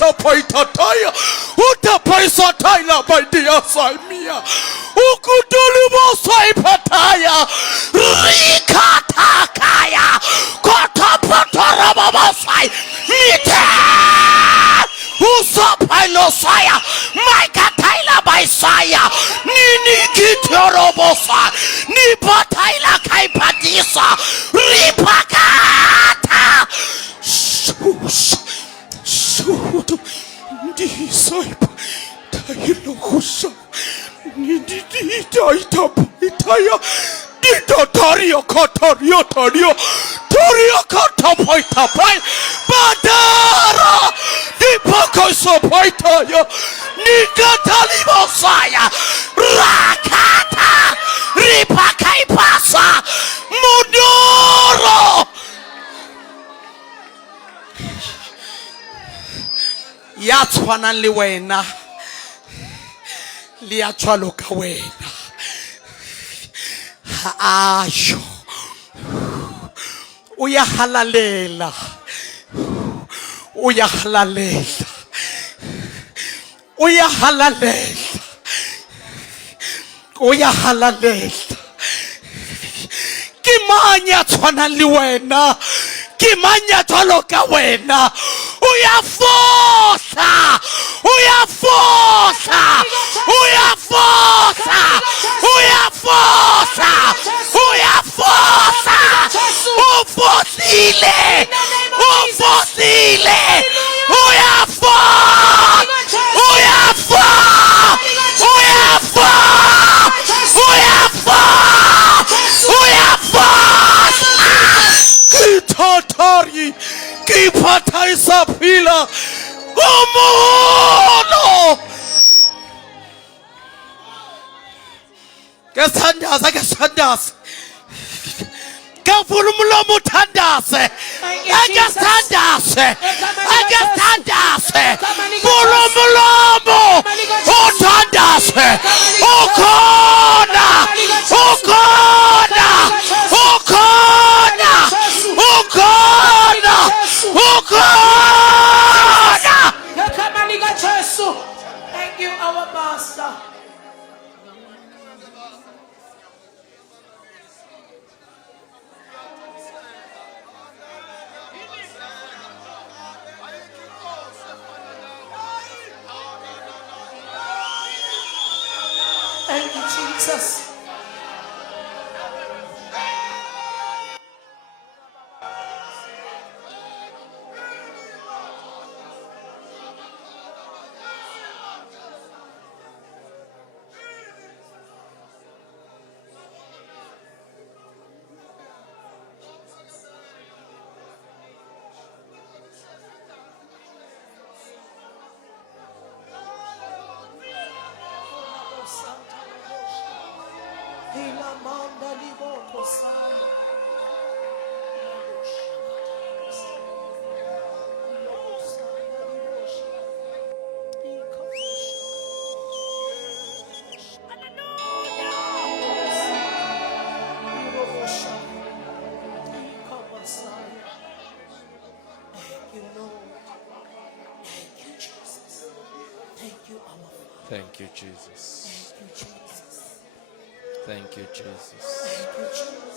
poitataya. Utapaisataila by dia saimia. Ukutulubo saipataya. Rikatakaya. Kotapotorababosai. Mite. Usapainosaya. Maikataila by saya. Nini kitorobosa. Nipataila kaipatisa. Ripakata. Shoot. Disciple. Tailokusa. Nidi Taitaya. Dita Tario Katario Tario. Tario Katapoitapai. Badara. Dipako Sopaitaya. Nikatalibosaya. Rakata. Ripakai Pasa. Mudoro. Yatswana liwena liachwaluka wena ayo uyahalalela kimanya tswana liwena kimanya twaloka wena uyafosa Kitatari kipatai sapila umuno Kesandas Kafulumulomu tandase Agatandase Fulumulomu Utandase Ukona Thank you, our Master. Thank you, Jesus. Thank you, Jesus. Thank you, Jesus.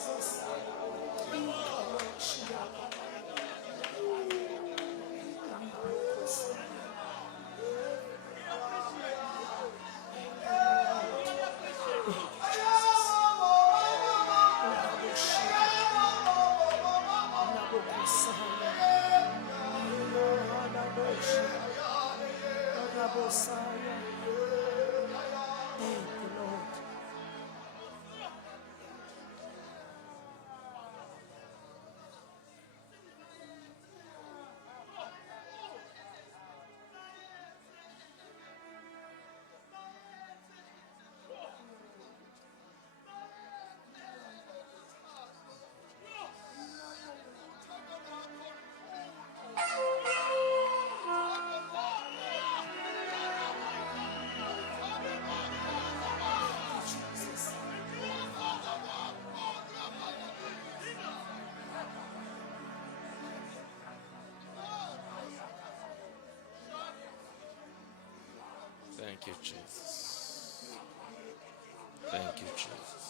Thank you, Jesus. Thank you, Jesus.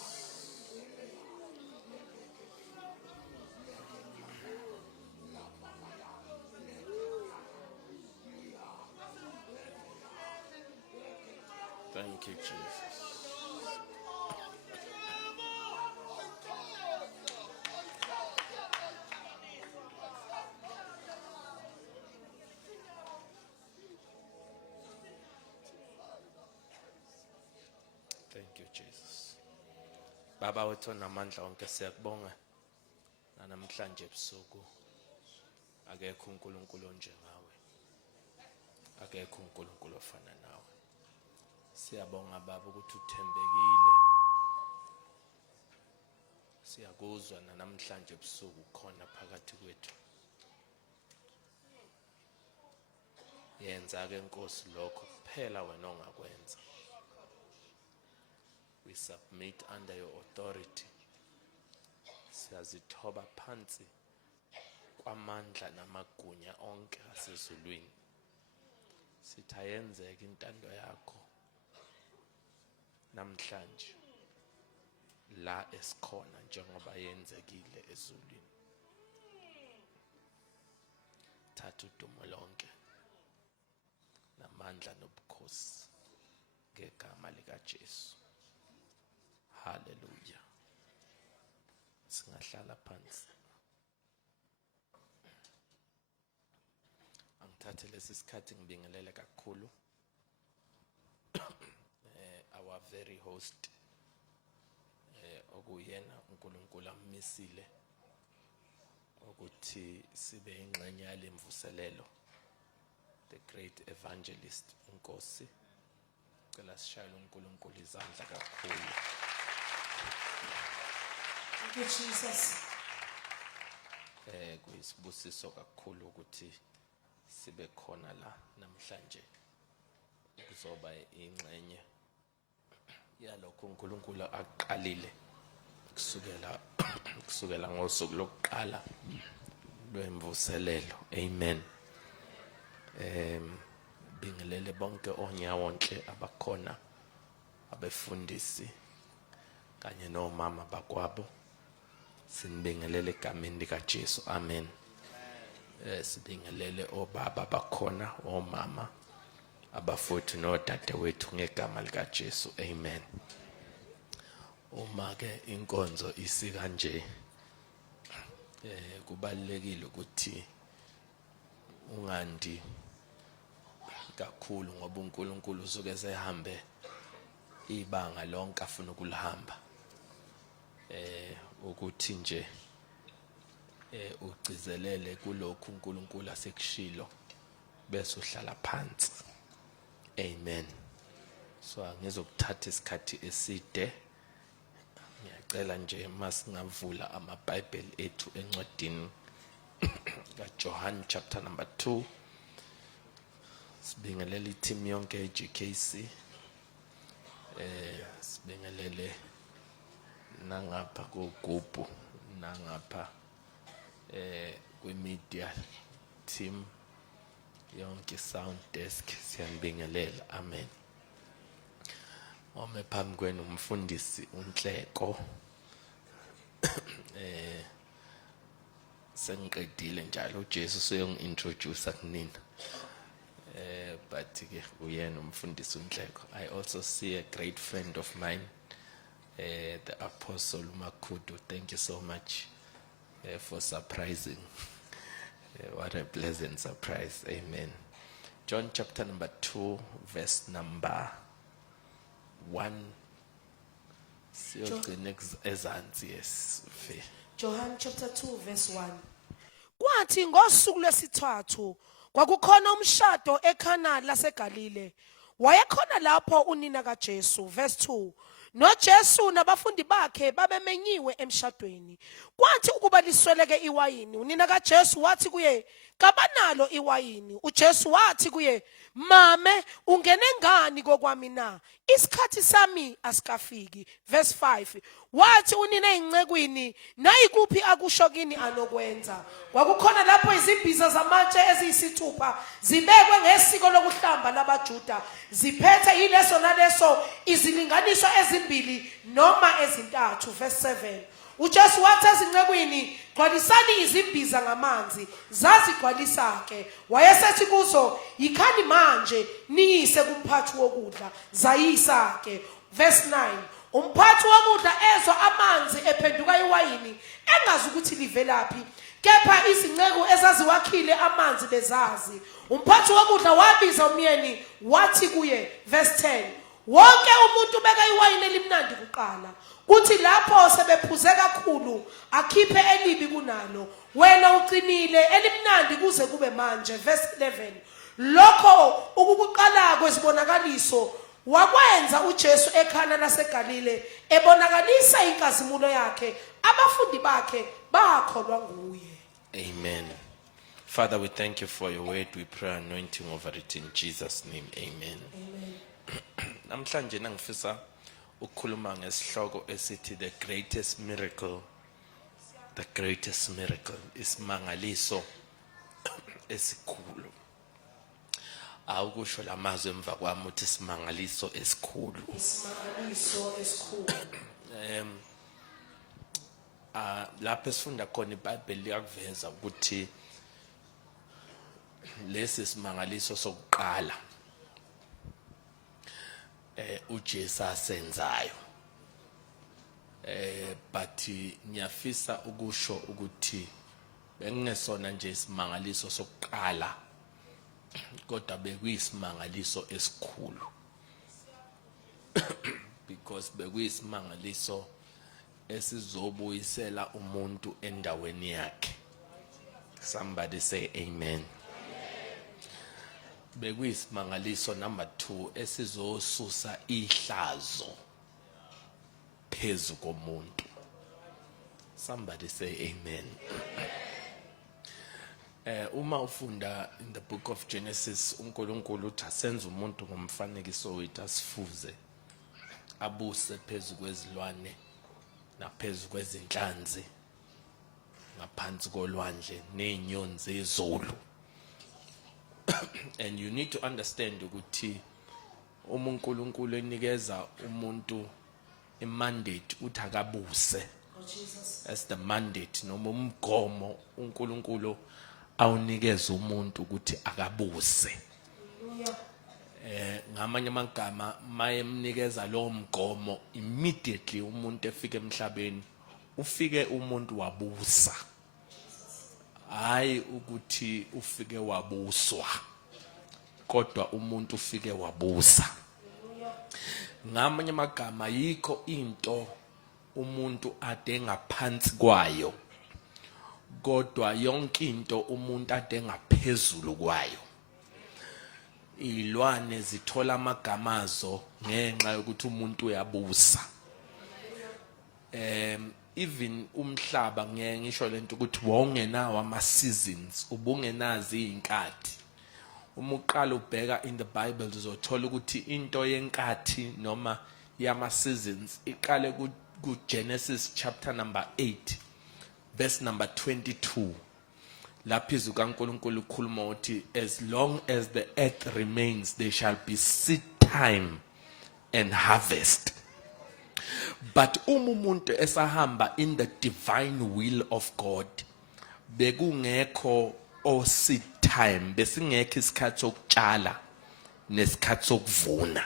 Thank you, Jesus. Thank you, Jesus. Baba wethu onamandla wonke siyakubonga namhlanje ebusuku. Akekho uNkulunkulu onjengawe. Akekho uNkulunkulu ofana nawe. Siyabonga Baba ukuthi uthembekile. Siyakuzwa namhlanje ebusuku khona phakathi kwethu. Yenza ke Nkosi lokho kuphela wena ongakwenza. We submit under your authority. Siyazithoba phansi kwamandla namagunya onke asezulwini. Sithi ayenzeke intando yakho namhlanje la esikhona njengoba yenzekile ezulwini. Thatha udumo lonke namandla nobukhosi ngegama lika Jesu. Hallelujah. Singahlala phansi. Angithathe lesi sikhathi ngibingelele kakhulu our very host okuyena uNkulunkulu ammisile ukuthi sibe ingxenye yalemvuselelo, the great evangelist uNkosi. Cela sishayele uNkulunkulu izandla kakhulu. Thank you, Jesus. Kuyisibusiso kakhulu ukuthi sibe khona la namhlanje kuzoba ingxenye yalokho uNkulunkulu aqalile kusukela ngosuku lokuqala lwemvuselelo. Amen. Bingelele bonke onyawonhle abakhona, abefundisi kanye nomama bakwabo. Sinibingelele egameni lika Jesu. Amen. Sibingelele obaba bakhona, omama, abafowethu nodadewethu ngegama lika Jesu. Amen. Uma ke inkonzo isika nje kubalekile ukuthi ungandi kakhulu ngoba uNkulunkulu usuke sehambe ibanga lonke afuna ukulihamba. Ukuthi nje ugcizelele kulokhu uNkulunkulu asekushilo bese uhlala phansi. Amen. So angizokuthatha isikhathi eside. Ngiyacela nje masingavula amaBhayibheli ethu encwadini kaJohn chapter number 2. Sibingelele iteam yonke eGKC. Sibingelele nangapha koGubu nangapha kwi-media team yonke, sound desk, siyanibingelela. Amen. Ome phambi kwenu umfundisi uNhleko. Sengiqedile njalo uJesu seyongi-introduce kunina. But ke uyena umfundisi uNhleko. I also see a great friend of mine, the Apostle Makudu. Thank you so much for surprising. What a pleasant surprise. Amen. John chapter number 2 verse number 1. Yes. John chapter 2 verse 1. Kwathi ngosuku lwesithathu kwakukhona umshado eKhana laseGalile. Wayekhona lapho unina kaJesu. Verse 2. NoJesu nabafundi bakhe babemenyiwe emshadweni. Kwathi ukuba lisweleke iwayini, unina kaJesu wathi kuye, xabanalo iwayini. uJesu wathi kuye, mame, ungene ngani kokwami na? Isikhathi sami asikafiki. Verse 5. Wathi unina eyincekwini, nayikuphi akusho kini anokwenza. Kwakukhona lapho izimbiza zamatshe eziyisithupha zibekwe ngesiko lokuhlamba labaJuda, ziphethe yileso naleso izilinganiso ezimbili noma ezintathu. Verse 7. uJesu wathi ezincekwini, gcwalisani izimbiza ngamanzi. Zazigcwalisa-ke. Wayesethi kuzo, yikhani manje niyise kumphathi wokudla. Zayisa-ke. Verse 9. Umphathi wokudla ezwa amanzi ephenduka iwayini, engazi ukuthi livelaphi, kepha izinceku ezaziwakhile amanzi bezazi. Umphathi wokudla wabiza umyeni wathi kuye, verse 10, wonke umuntu ubeka iwayini elimnandi kuqala, kuthi lapho sebephuze kakhulu akhiphe elibi kunalo. Wena uqinile elimnandi kuze kube manje. Verse 11. Lokho ukukuqala kwezibonakaliso wakwenza uJesu eKhana laseGalile, ebonakalisa inkazimulo yakhe. Abafundi bakhe bakholwa nguye. Amen. Father, we thank you for your word. We pray anointing over it in Jesus' name. Amen. Namhlanje nangifisa ukukhuluma ngesihloko esithi the greatest miracle. The greatest miracle isimangaliso esikhulu. Awukusho lamazwi emva kwami uthi isimangaliso esikhulu. Isimangaliso esikhulu. Lapho esifunda khona iBhayibheli liyakuveza ukuthi lesi simangaliso sokuqala uJesu asenzayo, but ngiyafisa ukusho ukuthi bengesona nje isimangaliso sokuqala, kodwa bekuyisimangaliso esikhulu because bekuyisimangaliso esizobuyisela umuntu endaweni yakhe. Somebody say amen. Bekuyisimangaliso number 2 esizosusa ihlazo phezu komuntu. Somebody say amen. Uma ufunda in the book of Genesis, uNkulunkulu uthi asenze umuntu ngomfanekiso wethu asifuze, abuse phezu kwezilwane naphezu kwezinhlanzi, ngaphansi kolwandle nenyoni ezulu. And you need to understand ukuthi uNkulunkulu enikeza umuntu imandate uthi akabuse. That's the mandate noma umgomo uNkulunkulu awunikeza umuntu ukuthi akabuse. Ngamanye amagama mayemnikeza lo mgomo, immediately umuntu efika emhlabeni ufike umuntu wabusa, hayi ukuthi ufike wabuswa, kodwa umuntu ufike wabusa. Ngamanye amagama yikho into umuntu ade ngaphansi kwayo, kodwa yonke into umuntu ade ngaphezulu kwayo. Ilwane zithola amagama azo ngenxa yokuthi umuntu uyabusa. Even umhlaba ngeke ngisho lento ukuthi wongenawo ama seasons, ubungenazi izinkathi. Uma uqala ubheka in the Bible uzothola ukuthi into yenkathi noma yama seasons iqale ku Genesis chapter number 8 verse number 22. Lapho izwi kaNkulunkulu ukhuluma uthi as long as the earth remains there shall be seed time and harvest. But umuntu esahamba in the divine will of God, bekungekho o seed time, besingekho isikhathi sokutshala nesikhathi sokuvuna.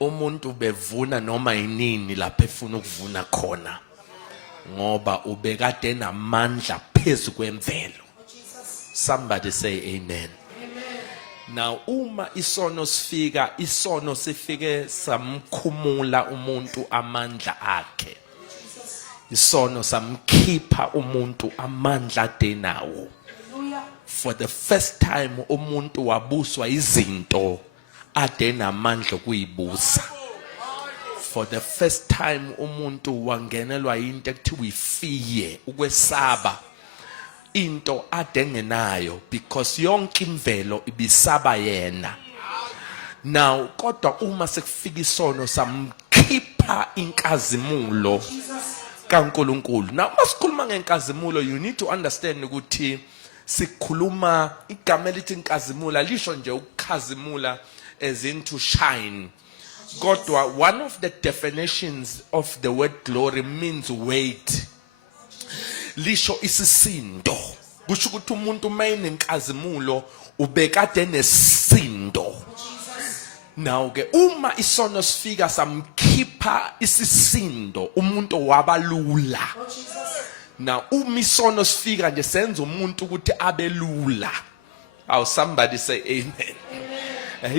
Umuntu bevuna noma yinini lapho efuna ukuvuna khona, ngoba ubekade enamandla phezu kwemvelo. Somebody say amen. Now uma isono sifike samkhumula umuntu amandla akhe, isono samkhipha umuntu amandla adenawo. For the first time umuntu wabuswa izinto adenamandla kuyibusa. For the first time umuntu wangenelwa into ekuthiwa ifiye, ukwesaba. into adengenayo because yonke imvelo ibisaba yena. Now kodwa uma sekufika isono samkhipha inkazimulo kaNkulunkulu. Now masikhuluma ngenkazimulo, you need to understand ukuthi sikhuluma igama elithi inkazimulo lisho nje ukukhazimula as in to shine. Kodwa one of the definitions of the word glory means weight. Lisho isisindo. Kusho ukuthi umuntu mayinenkazimulo ubekade nesisindo. Now ke uma isono sifika samkhipha isisindo umuntu wabalula. Now uma isono sifika nje senza umuntu ukuthi abelula. Aw somebody say amen.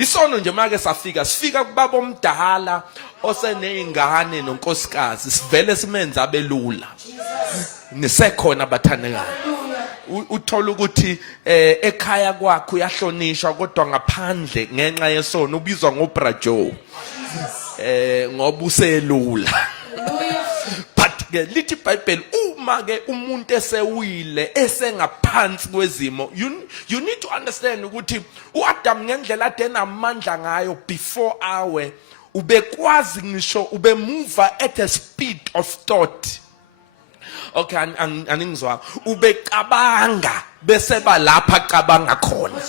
Isono nje make sifika kubaba omdala oseneyingane nonkosikazi sivele simenza abelula. Nisekhona bathandekayo. Uthola ukuthi ekhaya kwakhe uyahlonishwa kodwa ngaphandle ngenxa yesono ubizwa ngobrajo. Ngoba uselula. But ke lithi iBhayibheli uma ke umuntu esewile esengaphansi kwezimo, you need to understand ukuthi uAdam ngendlela ade namandla ngayo before awe ubekwazi ngisho ubemova at a speed of thought. Okay, aningizwa ubecabanga bese balapha cabanga khona.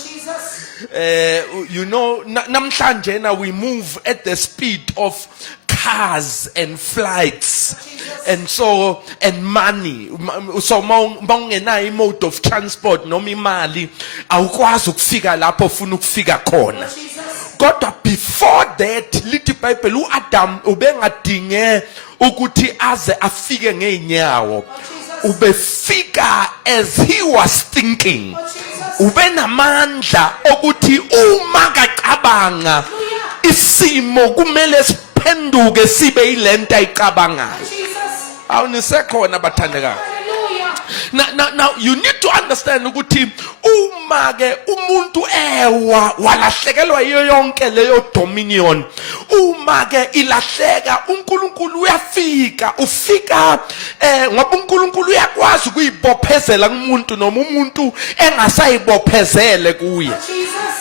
You know, namhlanje na we move at the speed of cars and flights and money. So mawungenayo mode of transport noma imali awukwazi ukufika lapho ufuna ukufika khona. Kodwa before that lithi iBhayibheli uAdam ubengadinge ukuthi aze afike ngeenyawo. Ubefika as he was thinking. Ubenamandla ukuthi uma kacabanga isimo kumele siphenduke sibe yilento ayicabangayo. Awunisekhona bathandekayo. Now you need to understand ukuthi uma ke umuntu ewa walahlekelwa yiyo yonke leyo dominion, uma ke ilahleka uNkulunkulu uyafika ufika ngoba uNkulunkulu uyakwazi ukuyibophezela kumuntu noma umuntu engasayibophezele kuye.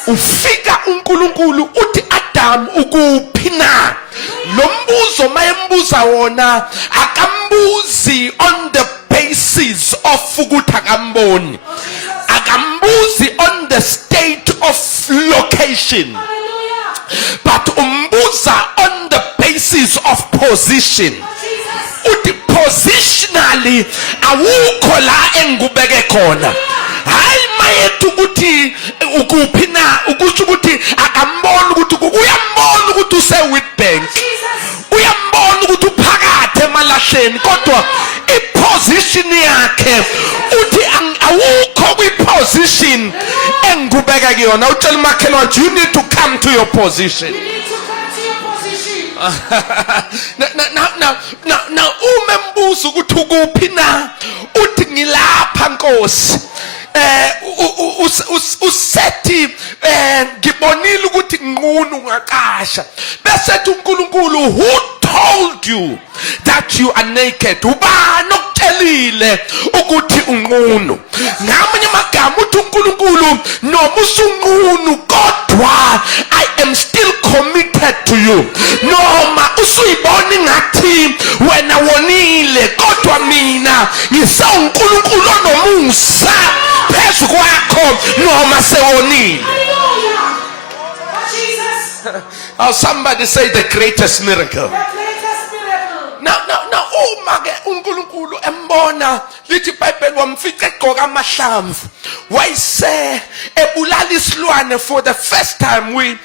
Ufika uNkulunkulu uthi Adam ukuphi na? Lo mbuzo mayembuza wona akambuzi on the basis of ukuthi akamboni. Akambuzi on the state of location. But umbuza on the basis of position. Uthi positionally awukho la engubeke khona. Hayi mayethu ukuthi ukuphi na ukusho ukuthi akamboni ukuthi uyambona ukuthi useWitbank. Uyambona ukuthi uphakathi emalahleni kodwa iposition yakhe uthi awukho kwiposition engubeka kuyona. Utshela umakhelwane you need to come to your position. Now umembuzo ukuthi ukuphi na uthi ngilapha Nkosi. Usethi ngibonile ukuthi nqunu ngaqasha bese ethi uNkulunkulu who told you that you are naked? Ubani okutshelile ukuthi unqunu? Ngamanye amagama uthi uNkulunkulu noma usunqunu kodwa I am still committed to you. Noma usuyibona ngathi wena wonile kodwa mina ngisawuNkulunkulu onomusa phezu kwakho noma sewonile. Oh, somebody say the greatest miracle. Now, uma ke uNkulunkulu embona lithi iBhayibheli wamfica egqoka amahlamvu wayise ebulala isilwane for the first time. We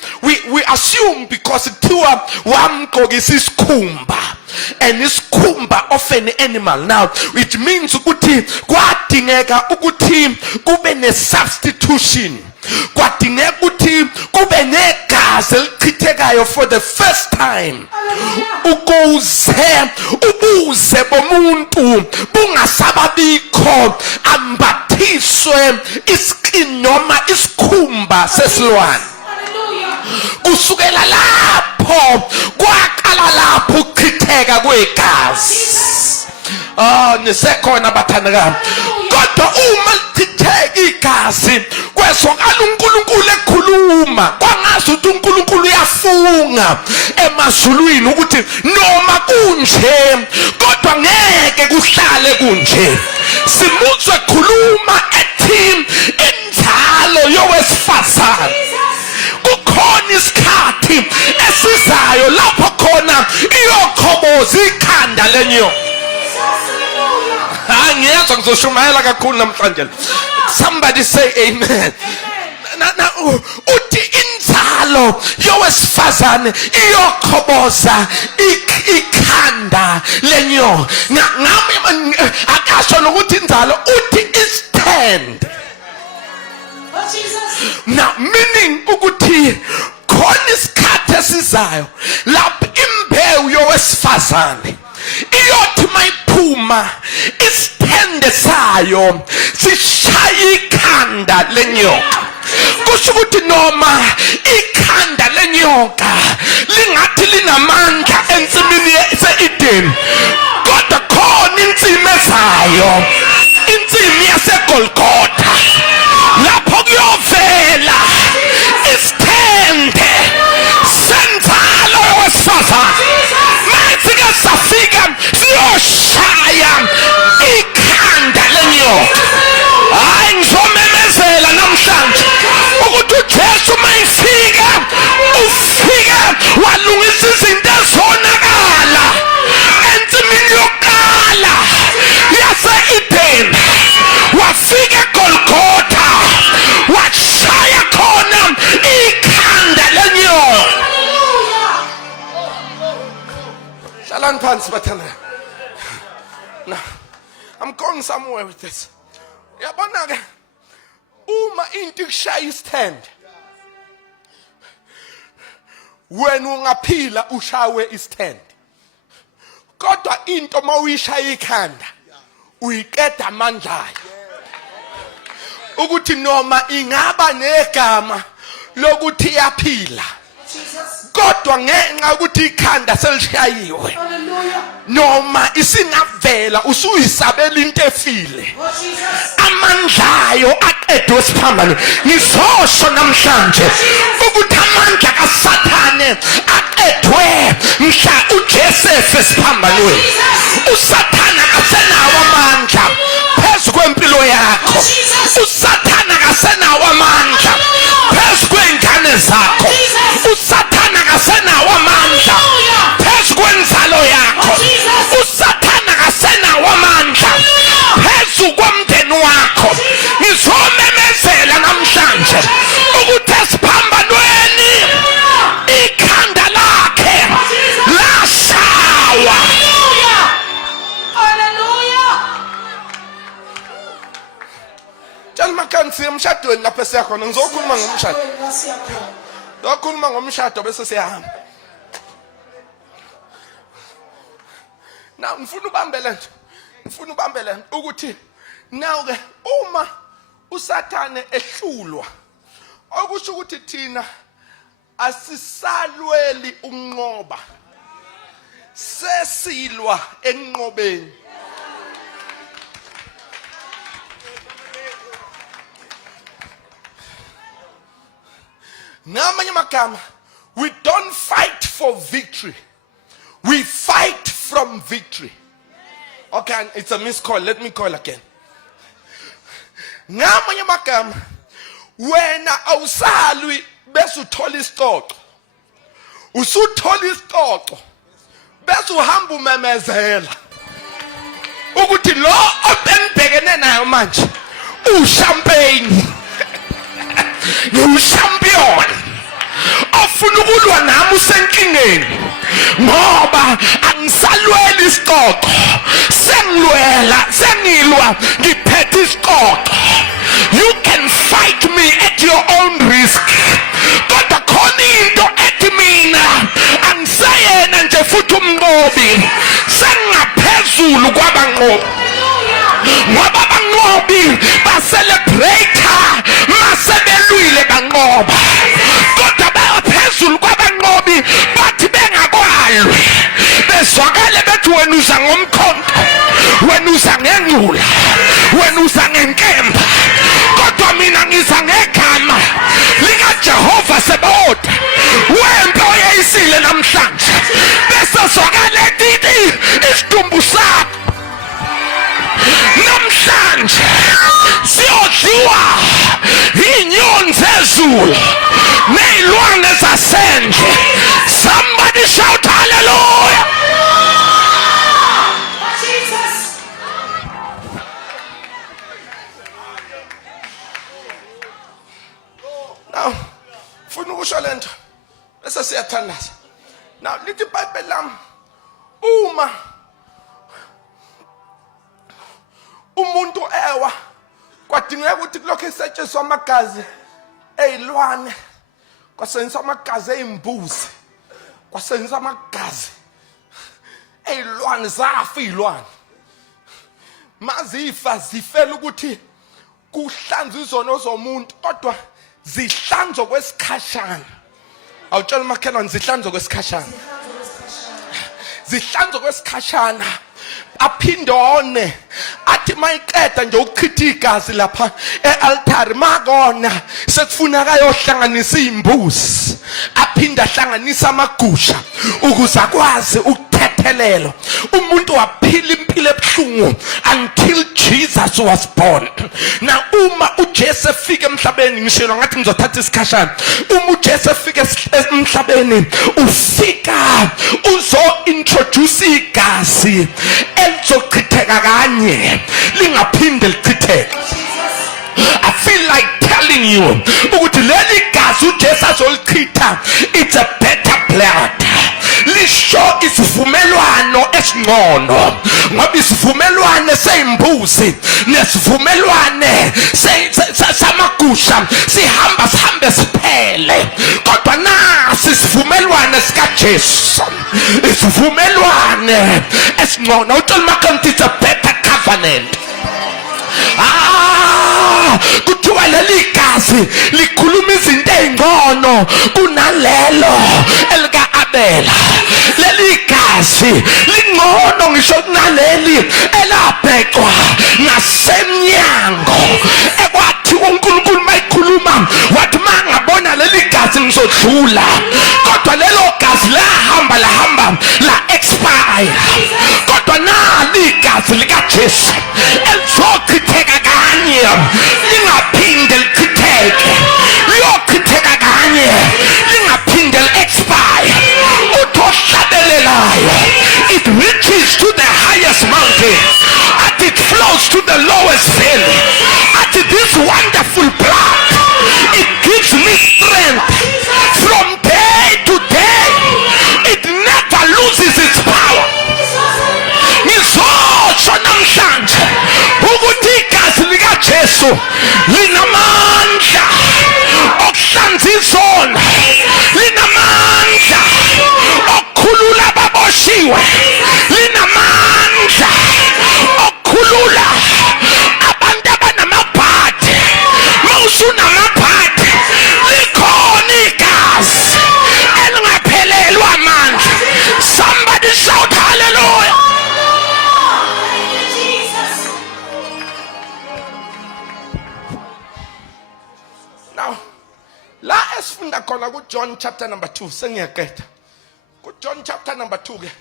assume because kuthiwa wamgqokisa isikhumba, and isikhumba of an animal. Now it means ukuthi kwadingeka ukuthi kube ne substitution. Kwadingeka ukuthi kube negazi elichithekayo for the first time. Ukuze ubuze bomuntu bungasababikho ambathiswe iskin noma isikhumba sesilwane. Kusukela lapho kwaqala lapho ukuchitheka kwegazi. Nisekhona bathandekayo. Kodwa uma igazi kwezwakala uNkulunkulu ekhuluma kwangazi ukuthi uNkulunkulu uyafunga emazulwini ukuthi noma kunje kodwa ngeke kuhlale kunje. Simuzwe khuluma ethi inzalo yowesifazane kukhona isikhathi esizayo lapho khona iyokhoboza ikhanda lenyoka. Angiyezwa ngizoshumayela kakhulu namhlanje. Somebody say amen. Uthi inzalo yowesifazane iyokhoboza ikhanda lenyoka. Ngami akasho nokuthi inzalo uthi istand. Now meaning ukuthi khona isikhathi esizayo lapho imbewu yowesifazane iyothi mayiphuma isithende sayo sishaya ikhanda lenyoka. Kusho ukuthi noma ikhanda lenyoka lingathi linamandla ensimini yase-Eden, kodwa khona insimi ezayo, insimi yaseGolgotha, lapho kuyovela isithende senzalo yowesifazane. Masike safika siyoshaya ikhanda lenyoka. Hayi ngizomemezela namhlanje ukuthi uJesu mayifika ufika walungisa izinto ezonakala ensimini yokuqala yase-Eden. Wafika eGolgotha washaya khona ikhanda lenyoka. Hlalani phansi bathandana. Now, I'm going somewhere with this. Yabona ke uma into kushaya isithende, wena ungaphila ushawe isithende, kodwa into mawuyishaya ikhanda uyiqeda amandla ayo. Ukuthi noma ingaba negama lokuthi iyaphila, kodwa ngenxa ukuthi ikhanda selishayiwe, noma isingavela usuyisabela into efile, amandla ayo aqedwe siphambano. Ngizosho namhlanje ukuthi amandla kaSathane aqedwe mhla uJoseph esiphambanweni. uSathane akasenawo amandla phezu kwempilo yakho. uSathane akasenawo amandla phezu kwengane zakho. uSathane akasenawo amandla phezu kwenzalo yakho. uSathane akasenawo amandla phezu komndeni wakho. Ngizomemezela namhlanje ukuthi esiphambanweni ikhanda lakhe lashawa. Tshela makansi emshadweni lapha siyakhona. Ngizokhuluma ngomshado. Ngizokhuluma ngomshado bese siyahamba. Now ngifuna ubambele nje. Ngifuna ubambele ukuthi now ke uma uSathane ehlulwa, okusho ukuthi thina asisalweli unqoba, sesilwa enqobeni. Ngamanye amagama, we don't fight for victory, we fight from victory. Okay, it's a missed call. Let me call again. Ngamanye amagama, wena awusalwi bese uthola isicoco, usuthola isicoco bese uhamba umemezela ukuthi lo obengibhekene nayo manje uchampagne. Ngumchampion ofuna ukulwa nami usenkingeni, ngoba angisalweli isicoco, sengilwa ngiphethe isicoco. You can fight me at your own risk, kodwa khona into ethi mina angisayena nje futhi umnqobi, sengaphezulu kwabanqobi. Ngoba banqobi baselebrate masebelwile banqoba, kodwa baphezulu kwabanqobi bathi bengakwalwe bezwakale bethi wena uza ngomkhonto, wena uza ngengcula, wena uza ngenkemba, kodwa zemozulu nezilwane zasendle. Somebody shout hallelujah. Jesus. Now, funa ukusho lento bese siyathandaza. Now, lithi iBhayibheli lami uma umuntu ewa kwadingeka ukuthi kulokho esetshenziswa amagazi ezilwane, kwasetshenziswa amagazi ezimbuzi, kwasetshenziswa amagazi ezilwane, zafa izilwane. Mazifa zifela ukuthi kuhlanzwe izono zomuntu, kodwa zihlanzwa kwesikhashana. Awutshela umakhelwane zihlanzwa kwesikhashana. Zihlanzwa kwesikhashana. Aphinde one athi mayiqeda nje ukuchitha igazi lapha ealtar makona sekufuna kayohlanganisa izimbuzi, aphinde ahlanganisa amagusha ukuze akwazi ukuthethelelo. Umuntu waphila impilo ebuhlungu until Jesus was born. Na uma uJesu efika emhlabeni, ngishilo ngathi ngizothatha isikhashana, uma uJesu efika emhlabeni ufika uzo introduce igazi elizochitheka kanye lingaphinde lichitheke. I feel like telling you ukuthi leli gazi uJesu azolichitha, it's a better blood. Lisho isivumelwano esingcono, ngoba isivumelwane sezimbuzi nesivumelwane samagusha sihambe siphele, kodwa nasi isivumelwane sikaJesu, isivumelwane esingcono. Uthola makanti it's a better covenant. Kuthiwa leli gazi likhuluma izinto ezingcono kunalelo elika Abela. Leli gazi lingcono ngisho kunaleli elabhekwa ngasemnyango, ekwathi uNkulunkulu mayikhuluma wathi mangabona leli gazi ngizodlula, kodwa lelo gazi lahamba la expire. Kodwa nali igazi likaJesu elizochitheka kanye lingaphinde lichitheke, liyochitheka kanye lingaphinde li-expire. Uthohlabelelayo, it reaches to the highest mountain and it flows to the lowest valley. At this wonderful blood, it gives me strength from day to day. It never loses its power. Ngizosho namhlanje ukuthi igazi likaJesu linamandla okuhlanza izono, linamandla okukhulula ababoshiwe, linamandla okukhulula abantu abanamabhadi. Mawusunamabhadi likhona igazi elingaphelelwa amandla. Somebody shout hallelujah. Now, la esifunda khona kuJohn chapter number 2, sengiyaqeda. KuJohn chapter number 2 ke.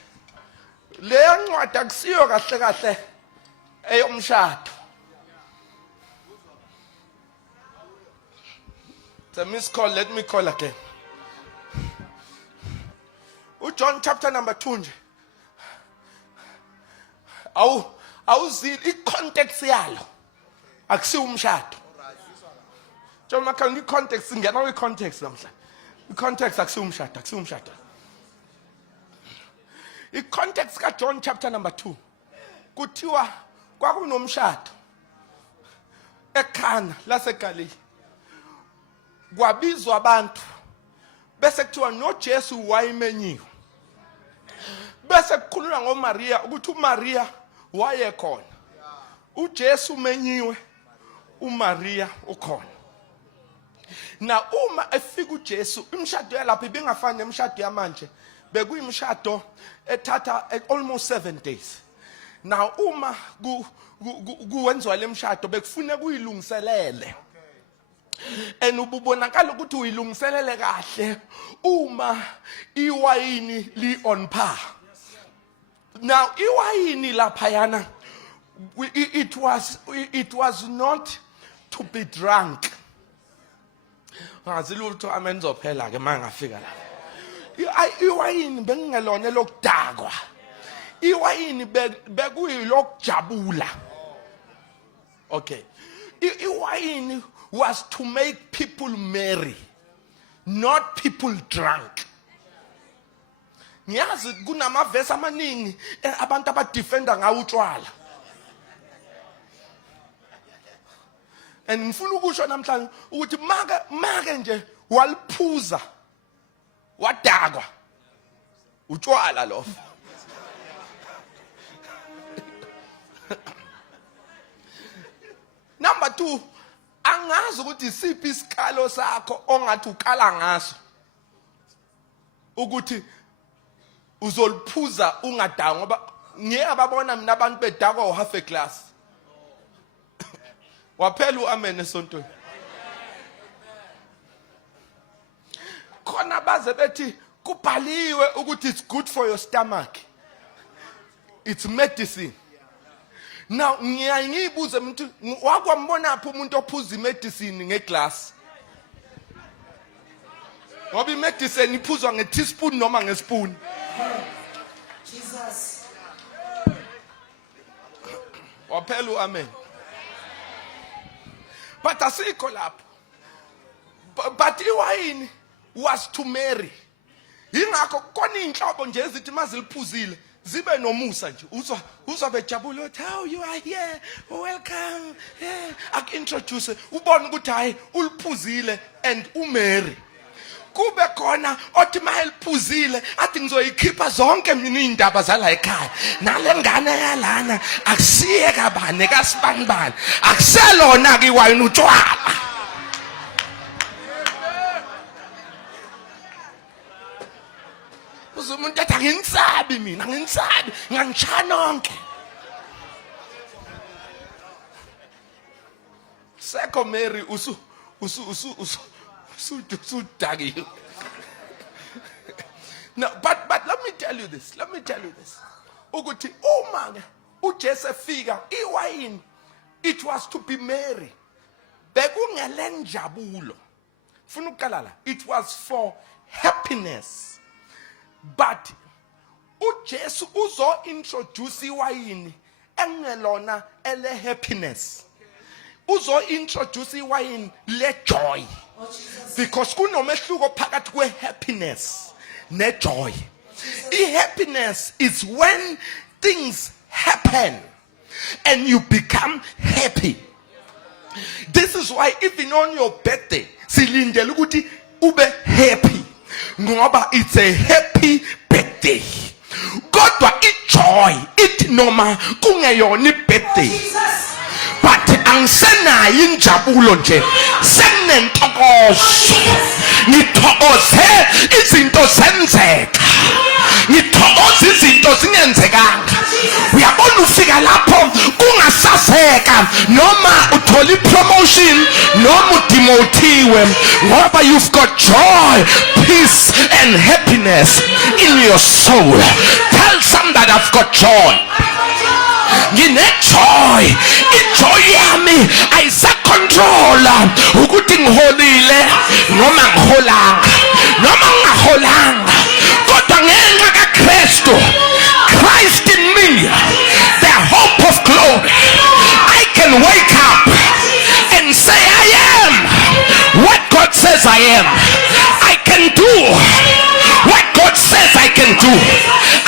Le ncwadi akusiyo kahle eyomshado. It's a missed call, let me call again. UJohn chapter number 2 nje. Awuzili icontext yalo. Akusiyo umshado. John Makan, the context, ngena kwi-context namhla. I-context akusiyo umshado. I-context kaJohn chapter number 2. Kuthiwa kwakunomshado eKhana laseGalile. Kwabizwa abantu bese kuthiwa noJesu wayemenyiwe. Bese kukhulunywa ngoMaria ukuthi uMaria wayekhona. uJesu menyiwe, uMaria ukhona. Na uma efika uJesu, imshado yalapha ibingafani nemshado yamanje. Bekuyimshado ethatha almost 7 days. Now uma kuwenziwa lemshado bekufune kuyilungiselele. And ububonakala ukuthi uyilungiselele kahle uma iwayini li on par. Now iwayini lapha yana, it was not to be drunk. ngazilutho amenzo phela ke manje ngafika la iwayini bengingelona lokudakwa iwayini bekuyilokujabula okay iwayini was to make people merry not people drunk ngiyazi kunamavesi amaningi abantu abadefenda ngawo utshwala and ngifuna ukusho namhlanje ukuthi make nje waliphuza wadakwa utshwala lo number 2 angazi ukuthi isiphi isikalo sakho ongathi ukala ngaso ukuthi uzoliphuza ungadakwa ngoba ngeke babona mina abantu bedakwa half a glass waphela uamen esontweni khona baze bethi kubhaliwe ukuthi it's good for your stomach it's medicine now ngiyibuze umuntu wakwambona apho umuntu ophuza imedicine ngeglass ngoba imedicine iphuzwa ngeteaspoon noma ngespoon Jesus waphela uamen but asikho lapho but iwayini was to marry ingakho kona inhlobo nje ezithi maziliphuzile zibe nomusa nje uzwa bejabula uthi how you are here welcome akintroduce ubone ukuthi hayi uliphuzile and uMary kube khona othi mayeliphuzile athi ngizoyikhipha zonke mina indaba zala ekhaya nale ngane yalana akusiye kabane kasibanibani akuselona ke iwayini utshwala umuntu athi anginisabi mina anginisabi ngangitshana nonke seko Mary usudagi no but let me tell you this ukuthi uma uJesu efika iwayini it was to be Mary bekungele njabulo funa ukukala la it was for happiness but uJesu uzo introduce iwayini engelona ele happiness uzo introduce iwayini le joy because kunomehluko phakathi kwe happiness ne joy happiness is when things happen and you become happy. This is why even on your birthday silindele ukuthi ube happy ngoba it's a happy birthday. Kodwa ijoy it noma kungeyona ibirthday but angisenayo injabulo nje senentokozo ngithokoze izinto zenzeka ngithokoza izinto zingenzekanga uyabona ufika lapho kungasaseka noma uthola promotion noma udemotiwe ngoba you've got joy peace and happiness in your soul. Tell some that I've got joy. Nginejoy ijoy yami ayisacontrola ukuthi ngiholile noma ngiholanga noma ngingaholanga kodwa ngenxa kaKristu Christ in me the hope of glory I can wake up and say I am what God says I am. I can do what God says I can do.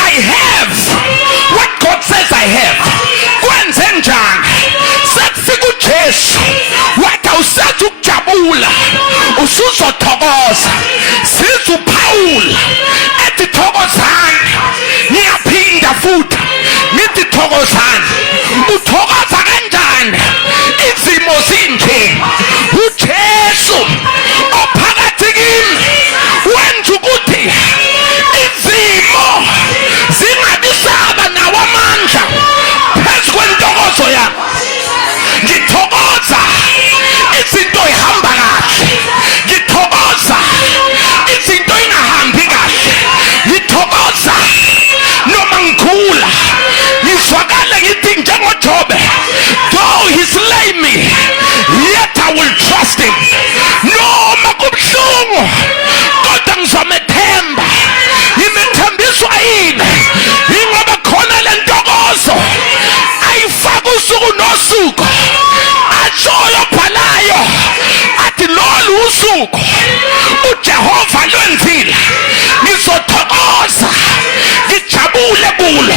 I have what God says I have. Kwenze njani sekufika uJesu wathi awusathi ukujabula usuzothokoza siza uPaul ethi thokozani ngiyaphinda futhi nithi thokozani uthokoza kanjani izimo zinje uJesu ophakathi kimi wenza ukuthi izimo zingabisaba nawo amandla phezu kwentokozo yami ngithokoza izinto ihamba kahle ngithokoza izinto ingahambi kahle ngithokoza noma ngikhula ngizwakala ngithi njengoJobe though he slay me yet I will usuku uJehova lwenzile ngizothokoza ngijabule kulo.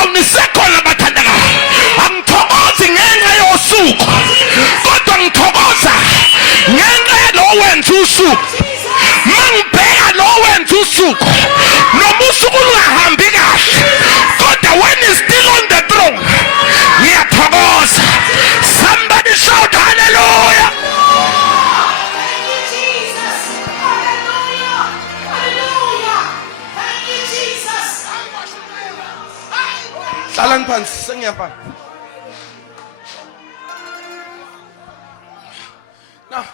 Awunisekhona bathandakayo, angithokozi ngenxa yosuku kodwa ngithokoza ngenxa yalo wenza usuku. Mangibheka lo wenza usuku noma usuku lungahambi kahle kodwa when is still on the throne ngiyathokoza. Somebody shout hallelujah. Hlalani phansi sengiyapha. Now,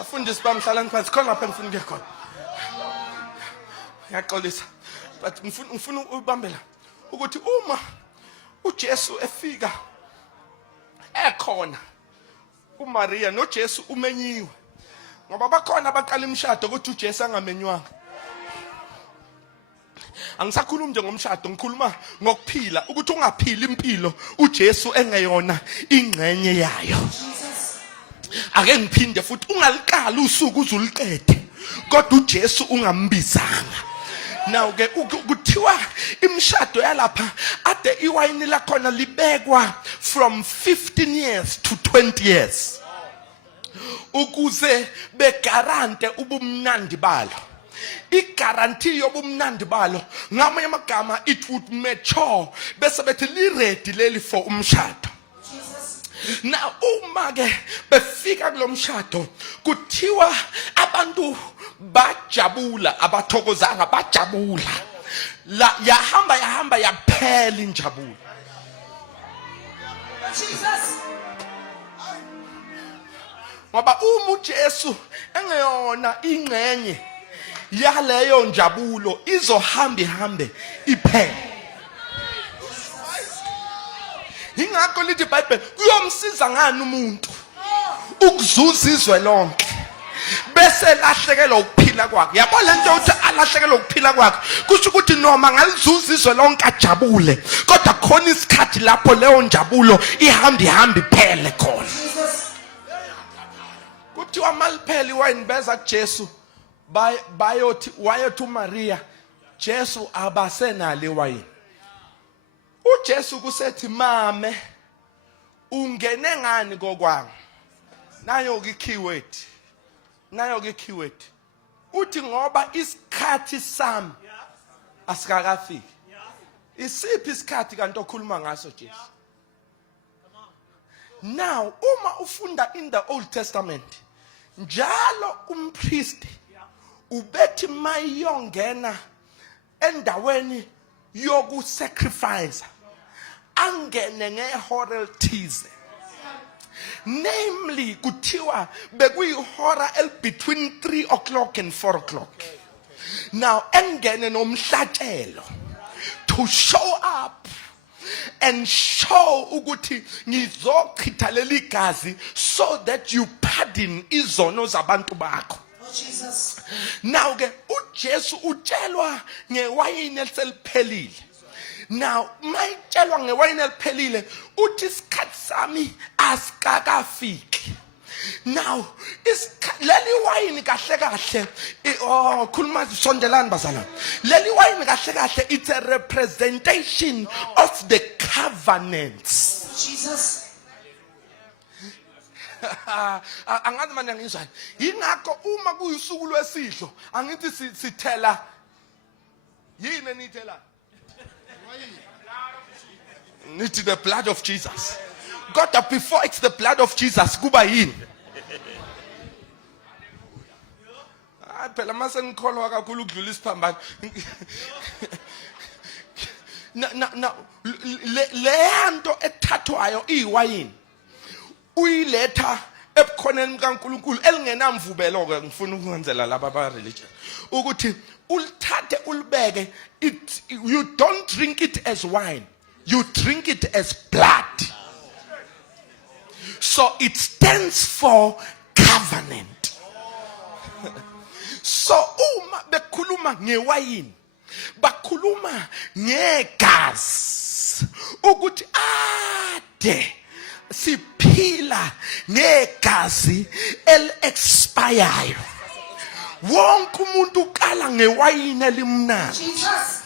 afundisi bami hlalani phansi khona lapha ngifuna ukuya khona. Ngiyaxolisa but ngifuna ubambela ukuthi uma uJesu efika ekhona uMaria noJesu umenyiwe ngoba bakhona abaqala imshado ukuthi uJesu angamenywanga. Angisakhulumi nje ngomshado, ngikhuluma ngokuphila ukuthi ungaphili impilo uJesu engeyona ingcenye yayo. Ake ngiphinde futhi ungaliqala usuku uzuliqede kodwa uJesu ungambizanga. Now ke kuthiwa imshado yalapha ade iwayini lakhona libekwa from 15 years to 20 years ukuze begarante ubumnandi balo. Igaranti yobumnandi balo ngamanye amagama it would mature bese bethi li ready leli for umshado. Na uma ke befika kulomshado kuthiwa abantu bajabula, abathokozanga bajabula. La yahamba yaphela injabulo. Jesus. Ngoba uma uJesu engeyona ingcenye yaleyo njabulo izohambe iphele. Ingakho lithi iBhayibheli kuyomsiza ngani umuntu ukuzuza izwe lonke bese lahlekelwa ukuphila kwakhe. Yabo lento uthi alahlekelwa ukuphila kwakhe kusho ukuthi noma ngalizuza izwe lonke ajabule kodwa khona isikhathi lapho leyo njabulo ihambe iphele khona. Kuthiwa malipheli wine beza kuJesu bayothi wayethi uMaria Jesu abasenale wine. uJesu kusethi mame ungene ngani kokwangu. Nayo ke keyword uthi ngoba isikhathi sami asikakafiki. Isiphi isikhathi kanti okhuluma ngaso Jesu? Now uma ufunda in the Old Testament njalo umpriest ubethi mayongena endaweni yoku sacrifice angene ngehora elithize. Namely kuthiwa bekuyihora between 3 o'clock and 4 o'clock. Now engene nomhlatshelo to show up and show ukuthi ngizochitha leli gazi so that you pardon izono zabantu bakho. Jesus. Now ke uJesu utshelwa ngewayini eliseliphelile. Now mayitshelwa ngewayini eliphelile uthi isikhathi sami asikakafiki. Now leli wayini kahle khuluma sondelani bazalwane. Leli wayini kahle it's a representation of the covenants. Jesus. Angazi manje ngizwani. Ingakho uma kuyisuku lwesidlo angithi sithela yini nithela? Nithi the blood of Jesus. God, before it's the blood of Jesus kuba yini? Phela mase ngikholwa kakhulu ukudlula isiphambano. Na lento ethathwayo iwayini uyiletha ebukhoneni kaNkulunkulu elingenamvubelo ke ngifuna ukungenzela laba ba religion ukuthi ulithathe ulibeke. You don't drink it as wine, you drink it as blood. So it stands for covenant. So uma bekhuluma ngewayini bakhuluma ngegazi ukuthi ade siphila negazi el-expire elichayayo. Wonke umuntu ukala ngewayini elimnandi. Jesus.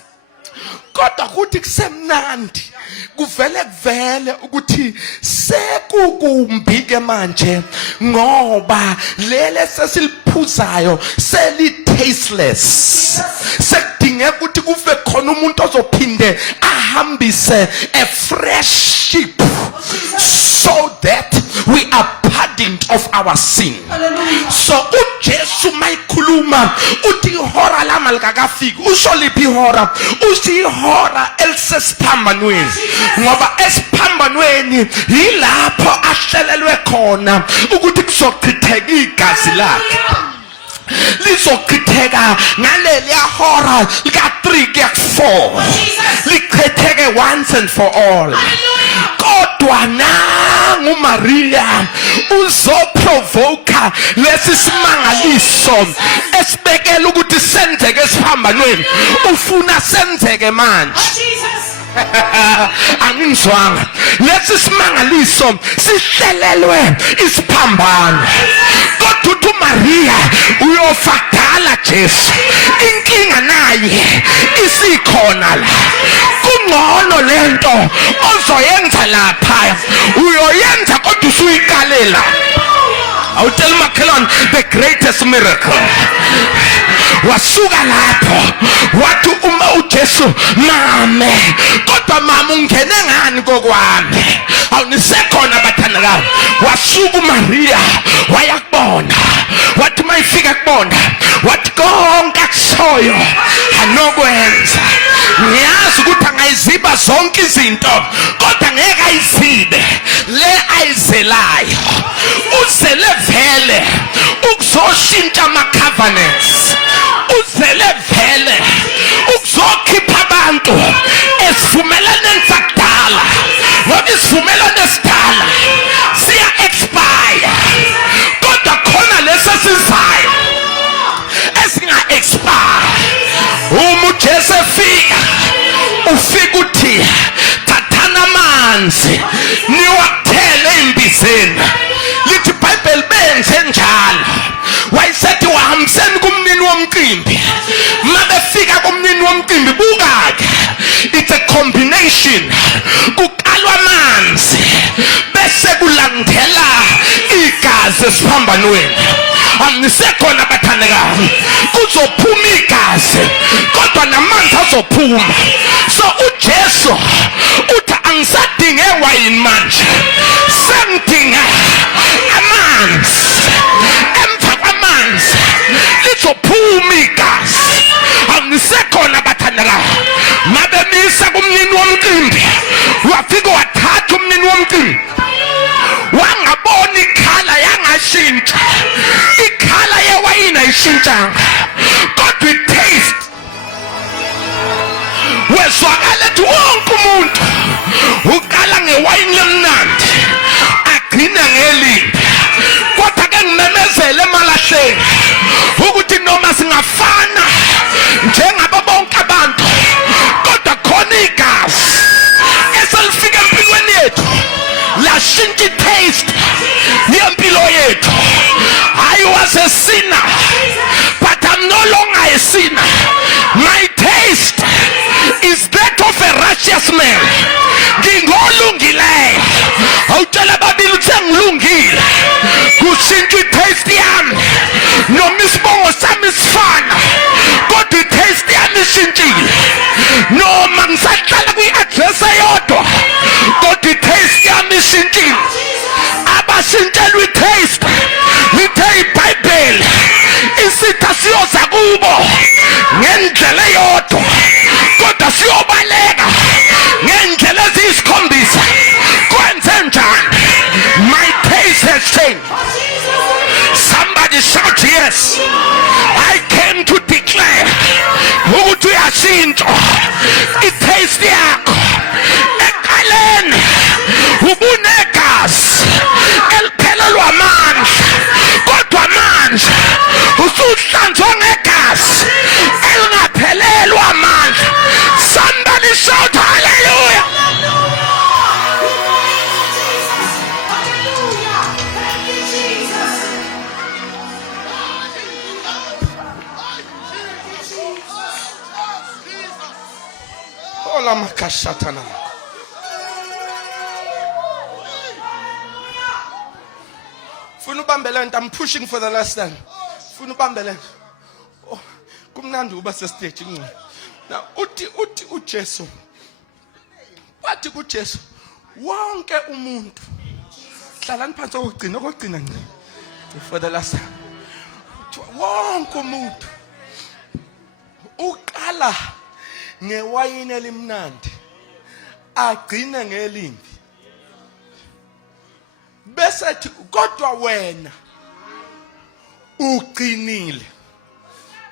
Kodwa kuthi kusemnandi kuvele ukuthi sekukumbi ke manje ngoba lele sesiliphuzayo seli tasteless. Sekudingeka ukuthi kufe khona umuntu ozophinde ahambise a fresh sheep so that we are pardoned of our sin. Hallelujah. So uJesu mayikhuluma uthi ihora lama likakafiki. Usho liphi ihora? Uthi ihora elisesiphambanweni. Ngoba esiphambanweni yilapho ahlelelwe khona ukuthi kuzochitheka igazi lakhe. Lizochitheka ngaleli hora lika 3 kuya 4. Lichitheke once and for all. Kodwa nangu Maria uzoprovoka lesi simangaliso esibekela ukuthi senzeke esiphambanweni. Ufuna senzeke manje. Angizwanga. Lesi simangaliso sihlelelwe isiphambano. Kodwa uMaria uyofakala Jesu. Inkinga naye isikhona la. Kungcono lento ozoyenza lapha. Uyoyenza kodwa usuyikalela. I'll tell Macron the greatest miracle. Wasuka lapho wathi uma uJesu mame kodwa mama ungene ngani kokwami awunisekhona bathandakazi. Wasuka uMaria wayakubona wathi mayifika kubona wathi konke akusoyo anokwenza. Ngiyazi ukuthi angayiziba zonke izinto kodwa ngeke ayizibe le ayizelayo. Uzele vele ukuzoshintsha ama covenants. Uzele vele ukuzokhipha abantu esivumelaneni sakudala. Ngoba isivumelane esidala siya expire. Kodwa khona lesisizayo esinga expire. Uma uJesu efika ufika uthi thathana amanzi niwathele embizeni. Lithi iBhayibheli benze njalo. Wayesethi wahambiseni kumnini womqimbi. Mabefika kumnini womqimbi buka-ke it's a combination. Kuqalwa amanzi bese kulandela igazi esiphambanweni. Anisekhona bathandekazi. Kuzophuma igazi kodwa namanzi azophuma. So uJesu uthi angisadinge wayini manje. Sengidinga amanzi. Emva kwamanzi lizophuma igazi. Angisekhona bathandekazi. Mabemisa kumnini womqimbi wafika wathatha umnini womqimbi. Wangabona ikhala yangashintsha. Ikhala yewayini ayishintshanga kodwa itaste wezwakala ethi wonke umuntu uqala ngewayini lemnandi agcina ngelimbi. Kodwa ke ngimemezele emalahleni ukuthi noma singafana njengabo bonke abantu kodwa khona igazi eselifika empilweni yethu lashintsha taste yempilo yethu. I was a sinner but I'm no longer a sinner. My taste is that of a righteous man. Ngingolungileyo. Awutshela babili ukuthi ngilungile. Kushintsha taste yami. Noma isibongo sami sifana kodwa taste yami ishintshile. Noma ngisahlala kwi-address eyodwa kodwa taste yami ishintshile. Abashintshelwe taste lithe iBhayibheli isithi asiyoza kubo ngendlela eyodwa kodwa siyobaleka ngendlela eziyisikhombisa. Kwenze njani? My taste has changed. Somebody shout yes. I came to declare ukuthi uyashintshwa itaste yakho. Eqaleni ubunegazi eliphelelwa amandla kodwa manje usuhlanzwa ngegazi elingaphelelwa amandla. Somebody shout hallelujah. Alamakashatana. Funa ubambelele, I'm pushing for the last time. Funa ubambelele. Oh, kumnandi uba sestage ngco. Now uthi uJesu. Wathi kuJesu, wonke umuntu. Hlalani phansi okugcina nje. For the last time. Wonke umuntu uqala ngewayini elimnandi agcine ngelimbi. Bese thi kodwa wena uqinile.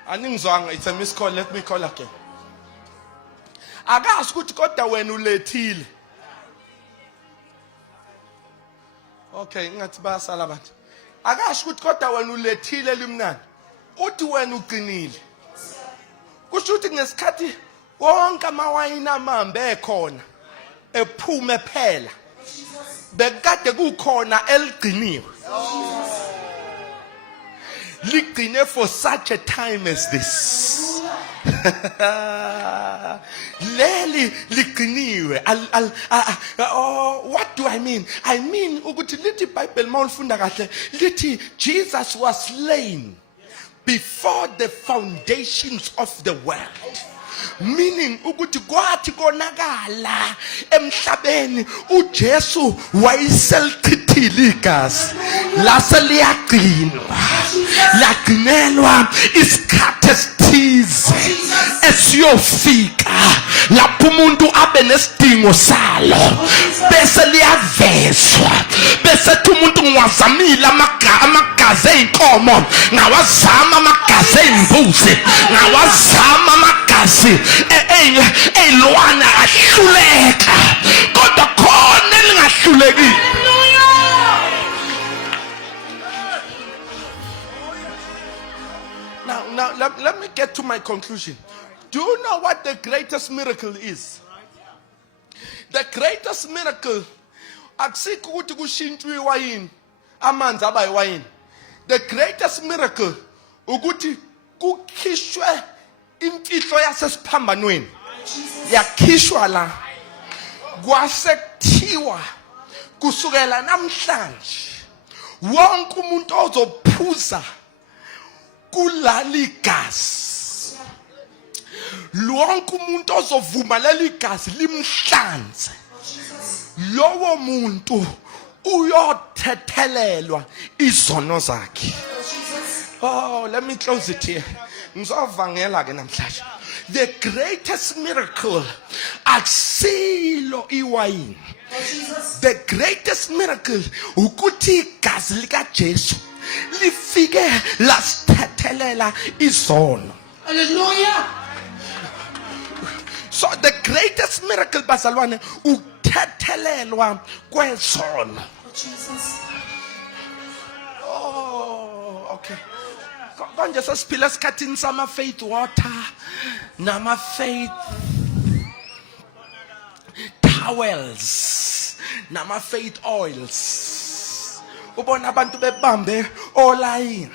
Aningizwanga, it's a miss call, let me call again. Akazi ukuthi kodwa wena ulethile. Okay, ngathi bayasala abantu. Akasho ukuthi kodwa wena ulethile elimnandi. Uthi wena uqinile. Kusho ukuthi ngesikhathi wonke amawayini amambe ekhona ephume phela. Bekade kukhona eligciniwe. Ligcine for such a time as this. Leli ligciniwe. What do I mean? I mean ukuthi lithi iBhayibheli mawulifunda kahle lithi Jesus was slain before the foundations of the world. Meaning ukuthi kwathi konakala emhlabeni uJesu wayeselichithile igazi lase liyagcinwa lagcinelwa isikhathi esithize esiyofika lapho umuntu abe nesidingo salo bese liyavezwa bese umuntu ngiwazamile amagazi einkomo ngawazama amagazi embuzi ngawazama amagazi elwana ahluleka kodwa khona elingahluleki. Now let me get to my conclusion. Do you know what the greatest miracle is? The greatest miracle akusikho ukuthi kushintshwe iwayini amanzi aba iwayini. The greatest miracle ukuthi kukhishwe imfihlo yasesiphambanweni yakhishwa la kwasekuthiwa kusukela namhlanje wonke umuntu ozophuza kulali gazi wonke umuntu ozovuma leli gazi limhlanze lowo muntu uyothethelelwa izono zakhe. Oh, let me close it here. Ngizovangela ke namhlanje. The greatest miracle akusilo iwayini. The greatest miracle ukuthi igazi lika Jesu lifike lasithethelela izono. Hallelujah. So the greatest miracle bazalwane ukuthethelelwa kwezono. Oh, okay. Konje sesiphila esikhathini sama faith water nama faith towels nama faith oils. Ubona abantu bebambe online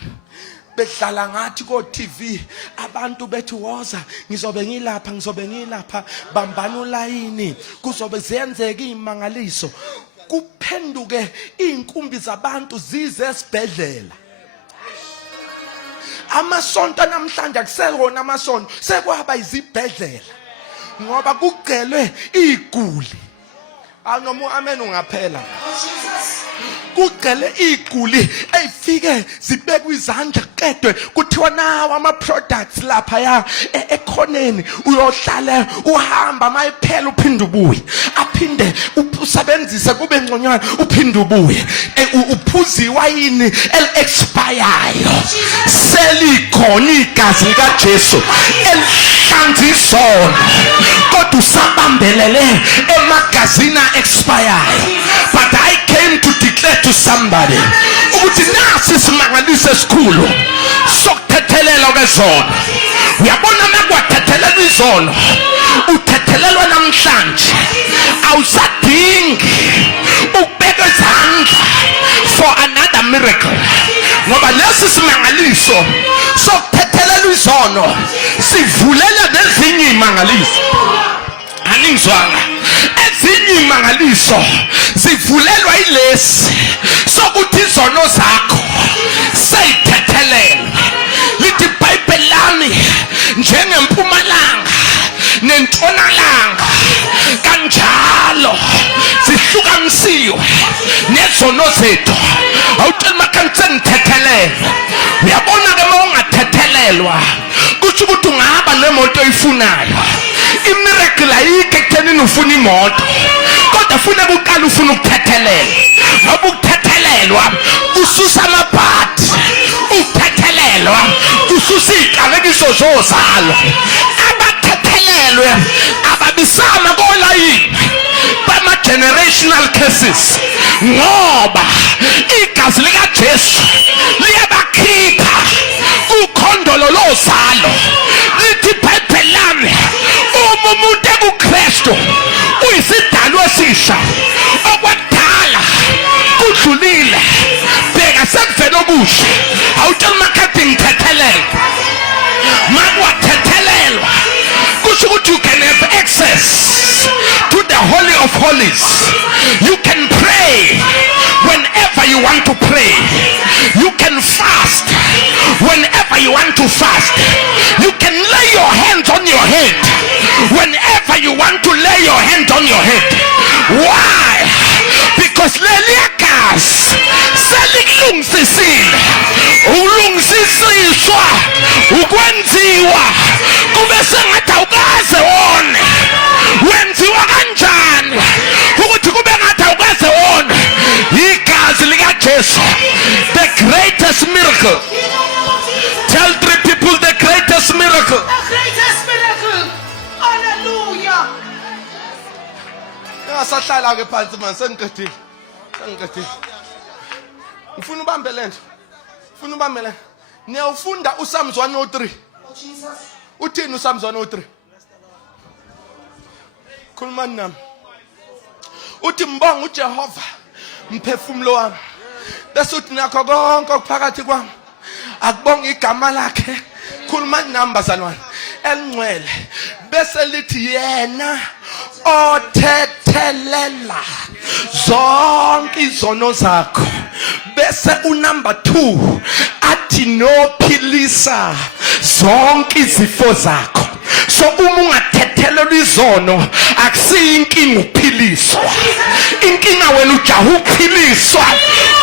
bedlala ngathi ko TV abantu bethi woza ngizobe ngilapha bambana ulayini kuzobe ziyenzeka imangaliso kuphenduke inkumbi zabantu zize esibhedlela. Amasonto namhlanje akusekona amasonto sekwaba izibhedlela ngoba kugcwele iguli. Anoma amen ungaphela. Kugcwele iguli eyifike zibekwe izandla qedwe kuthiwa nawo ama products lapha ya ekhoneni uyohlala uhamba mayiphela uphinde ubuye aphinde usebenzise kube ngconywana uphinde ubuye uphuza iwayini el-expireyo selikhona igazi lika Jesu elihlanza izono kodwa usabambelele emagazini expired. But I came to declare to somebody ukuthi nasi simangaliso esikhulu sokuthethelela kwezono. Uyabona makwathethelela izono uthethelelwa namhlanje awusadingi ukubeka izandla for another miracle ngoba lesi simangaliso sokuthethelela izono sivulela nezinye imangaliso. aningizwanga ezinye imangaliso zivulelwa ilesi sokuthi izono zakho seyithethelelwe lithi iBhayibheli lami njengempumalanga nentshonalanga kanjalo zihlukanisiwe nezono zethu awutshela makanse ngithethelelwe uyabona ke uma ungathethelelwa kusho ukuthi ungaba nemoto oyifunayo imiracle ayikho ekuthenini ufuna imoto kodwa ufuna ukuqala ufuna ukuthethelelwa ngoba ukuthethelelwa kususa amabhadi ukuthethelelwa kususa iziqalekiso zozalo abathethelelwe ababisama kolayini bama-generational cases ngoba igazi likaJesu liyabakhipha ukhondolo lozalo lithi iBhayibheli lami uma umuntu ekuKristu uyisidalwa esisha okwakudala kudlulile bheka sekuvela okusha awutshela umakhathi ngithethelelwa makwathethelelwa kusho ukuthi you can have access to the Holy of Holies. You can pray whenever you want to pray. You can fast whenever you want to fast. You can lay your hands on your head whenever you want to lay your hands on your head. Why? Because leliakas selikulungisisile ulungisisiswa ukwenziwa kube sengathi awukaze wone wenziwa kanjani ukuthi kube ngathi awukaze wone igazi likaJesu the greatest miracle. Tell 3 people the greatest miracle. The greatest miracle. Hallelujah. Sahlala ke phansi manje sengiqedile ngifuna ubambe lento niyawufunda uPsalms 103 uthini uPsalms 103 khulumani nami uthi mbonga uJehova mphefumulo wami bese uthi nakho konke okuphakathi kwami akubonga igama lakhe khulumani nami bazalwane elingcwele bese lithi yena othethelela zonke izono zakho bese unumber 2 athi nophilisa zonke izifo zakho. So uma ungathethelelwa izono akusiyo inkinga ukuphiliswa, inkinga wena ujaha ukuphiliswa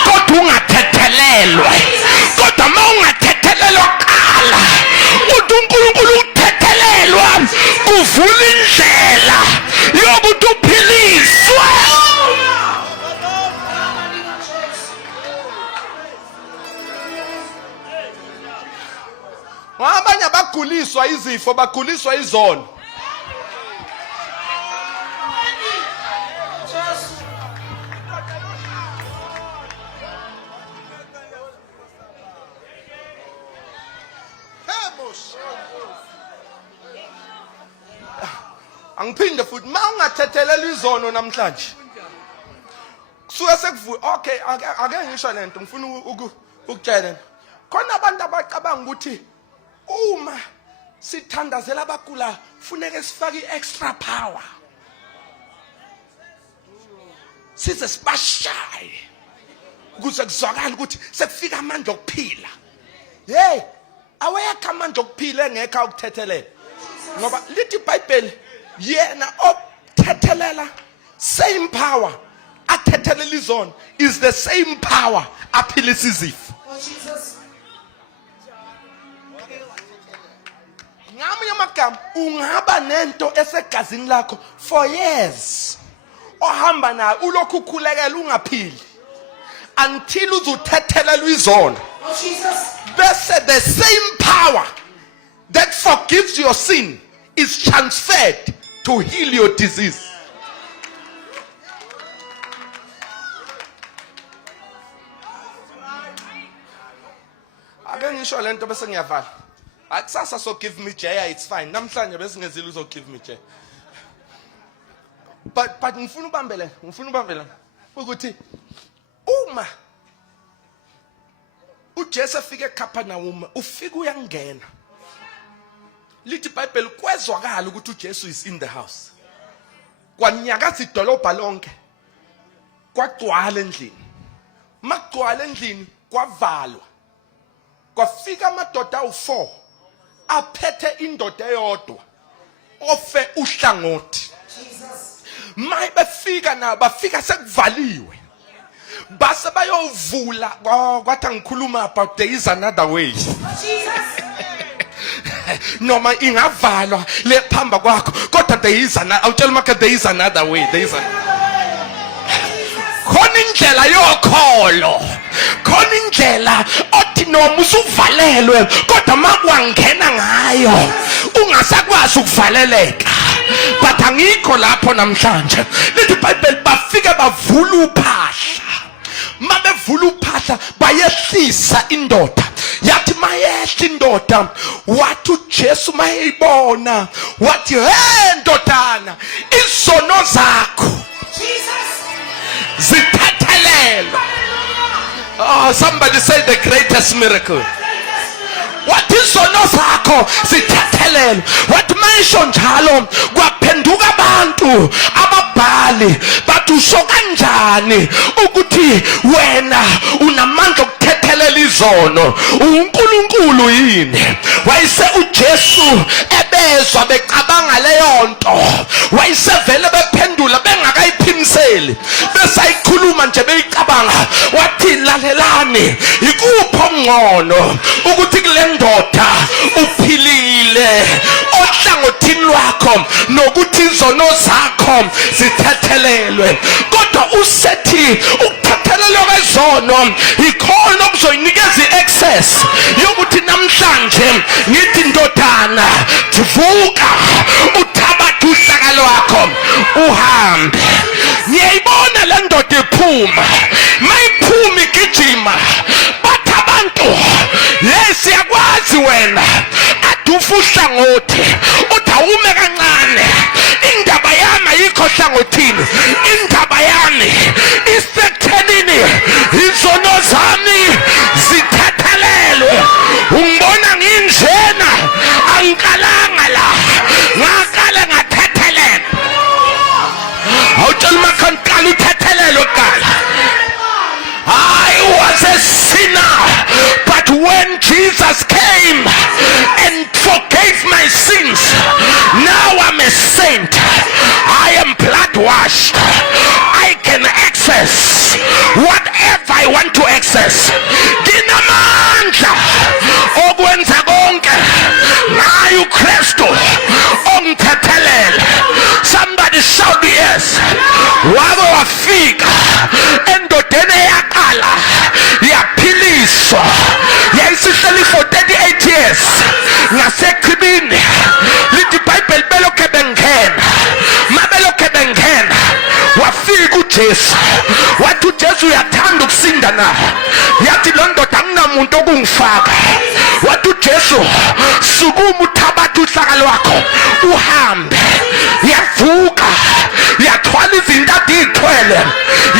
kodwa ungathethelelwa. Kodwa uma ungathethelelwa qala uthi uNkulunkulu ukuthethelelwa kuvula indlela yokuthi uphiliswe. Abanye baguliswa izifo baguliswa izono. Angiphinde futhi mawungathethelela izono namhlanje kusuka sekuvuka okay ake ngisho lento ngifuna ukutshela khona abantu abacabanga ukuthi uma sithandazela abagula funeke sifake extra power size sibashaye ukuze kuzwakala ukuthi sekufika amandla okuphila. Hey awekho amandla okuphila engekho ukuthethelela ngoba lithi iBhayibheli yena othethelela same power athethelela izono is the same power aphilisa izifo. Ngamanye amagama ungaba nento esegazini lakho for years ohamba nayo ulokhu ukhulekela ungaphili until uzuthethelela izono. Bese the same power that forgives your sin is transferred to heal your disease. Ake ngisho lento bese ngiyavala. Akusasa so give me Jaya, it's fine. Namhlanje bese ngezile uzo give me Jaya. But ngifuna ubambela ukuthi uma uJesu afike eCapernaum ufika uyangena lithi iBhayibheli kwezwakala ukuthi uJesu is in the house. kwanyakaza idolobha lonke, kwagcwala endlini. Magcwala endlini kwavalwa, kwafika amadoda awu4 aphethe indoda eyodwa ofe uhlangothi. Maye befika na bafika sekuvaliwe, base bayovula kwathi ngikhuluma about there is another way. Noma ingavalwa le phamba kwakho kodwa there is another, awutshela maka there is another way, there is khona indlela yokholo, khona indlela othi noma usuvalelwe kodwa makwangena ngayo ungasakwazi ukuvaleleka. But angikho lapho namhlanje. Lithi iBhayibheli bafike bavula uphahla. Mabevula uphahla bayehlisa indoda. Yathi mayehla indoda, wathi uJesu mayibona, wathi hey ndodana, izono zakho zithathelelwe. Oh, somebody say the greatest miracle. Wathi izono zakho zithathelelwe. Wathi mayisho njalo kwaphenduka abantu ababhali bathi usho kanjani ukuthi wena unamandla okuthethelela izono, uNkulunkulu yini? Wayise uJesu ebezwa becabanga leyo nto, wayisevele bephendula bengakayiphimiseli, besayikhuluma nje beyicabanga. Wathi lalelani, ikupho ngcono ukuthi kule ndoda uphilile ohlangothini lwakho nokuthi izono zakho zithathelelwe. Kodwa usethi ukuthathelelwa kwezono ikhona okuzoyinikeza i-access yokuthi namhlanje ngithi ndodana vuka uthabathe uhlaka lwakho uhambe. Ngiyayibona le ndoda iphuma, mayiphuma igijima, bathi abantu yes yakwazi wena adufa uhlangothi uthi awume kancane. Indaba yami ayikho hlangothini, indaba yami isekuthenini izono zami zithathelelwe. Ungibona nginjena, angikalanga la, ngakala ngathathelelwa. Awutshela umakhankala uthathelelwe kuqala. I was a sinner, but when Jesus came and forgave my sins, now I'm a saint. I am blood washed. I can access whatever I want to access. Dinamandla okwenza konke ngaye uKristu ongithathelela. Somebody shout yes. Wabo wafika endodeni eyaqala yaphiliswa, yayisihleli for 38 years ngasekhibini. Lithi iBhayibheli belokhe bengena, mabelokhe bengena wafika uJesu. Wathi uJesu uyathanda ukusinda na? Yathi lo ndoda akunamuntu okungifaka. Wathi uJesu sukuma uthabathe uhlaka lwakho uhambe. Yavuka yathwala izinto adithwele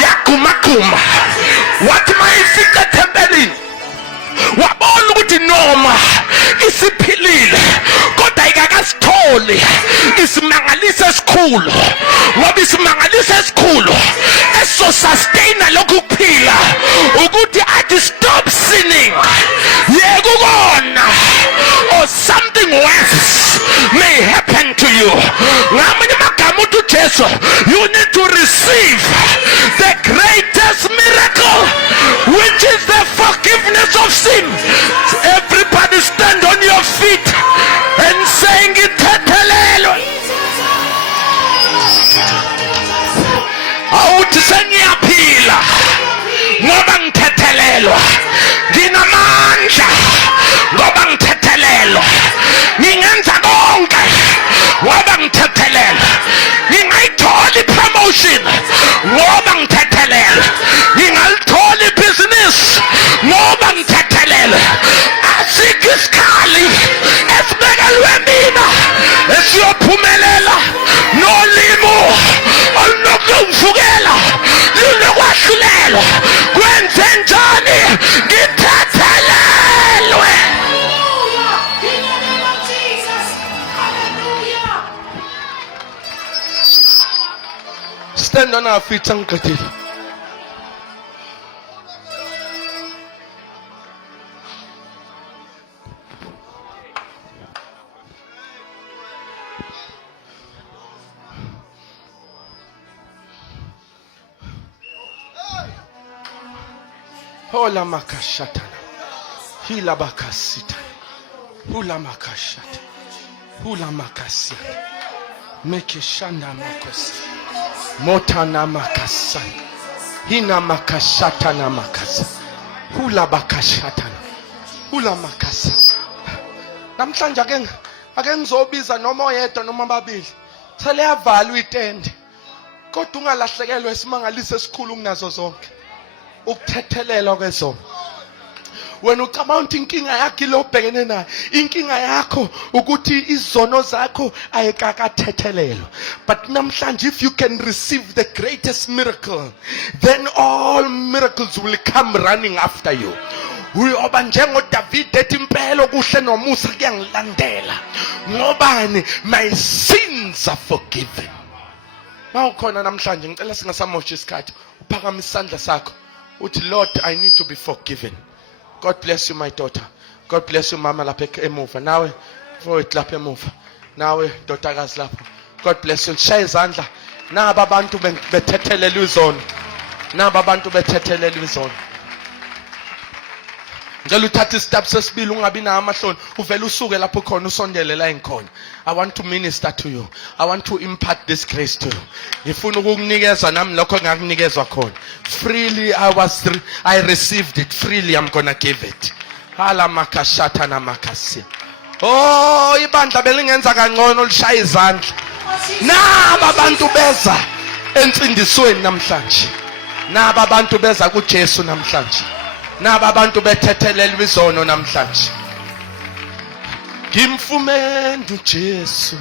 yagumaguma. Wathi mayifika ethempelini wabona ukuthi noma isiphilile kodwa ikakasitholi isimangaliso esikhulu, ngoba isimangaliso esikhulu eso sustaina lokhu kuphila ukuthi athi stop sinning, yeka ukona, or something worse may happen to you. Ngamanye amagama uthi uJesu, you need to receive the greatest miracle, which is the forgiveness of sin. Everybody stand on your feet and saying ithathelelwe. Awuthi sengiyaphila ngoba ngithethelelwa, nginamandla ngoba ngithethelelwa, ngingenza konke ngoba ngithethelelwa, ngingayithola ipromotion ngoba ngithethelelwa, ngingalithola ibhizinisi ngoba ngithethelelwa. Asikho isikhali esibekelwe mina esiyophumelela, nolimo olunokungivukela lunokwahlulela. Kwenze njani? Ngithathelelwe. ntwana afitha ngiqedile. Hola makashatana. Hila bakasita. Hula makashata. Hula makasia. Meke shanda makosa. Mota na makasa. Hina makashata na makasa. Hula bakashatana. Hula makasa. Namhlanje ake ngizobiza noma oyedwa noma ababili. Sele yavalwa itende. Kodwa ungalahlekelwe isimangalise esikhulu kunazo zonke. Ukuthethelelwa kwezona. Wena ucabanga ukuthi inkinga yakho ilobhekene nayo. Inkinga yakho ukuthi izono zakho ayikakathethelelwa. But namhlanje if you can receive the greatest miracle, then all miracles will come running after you. Uyoba njengo David ethi impela kuhle nomusa kuyangilandela. Ngobani? My sins are forgiven. Mawukhona namhlanje ngicela singasamosha isikhathi. Uphakama isandla sakho. Uthi Lord, I need to be forgiven. God bless you, my daughter. God bless you, mama lapha emuva. Nawe mfowethu lapha emuva. Nawe ndodakazi lapha. God bless you. Shaya izandla. Naba abantu bethethelelwa izono. Naba abantu bethethelelwa izono. Ngicela uthathe isitep sesibili ungabi nayo amahloni. Uvela usuke lapho khona usondele la engikhona. I want to minister to you. I want to impart this grace to you. Ngifuna ukukunikeza nami lokho engakunikezwa khona. Freely I received it. Freely I'm gonna give it. Hala makashata na makasi. Oh, ibandla belingenza kangcono lishaya izandla. Naba abantu beza entsindisweni namhlanje. Naba abantu beza kuJesu namhlanje. Naba abantu bethethelelwa izono namhlanje. Ngimfumene uJesu.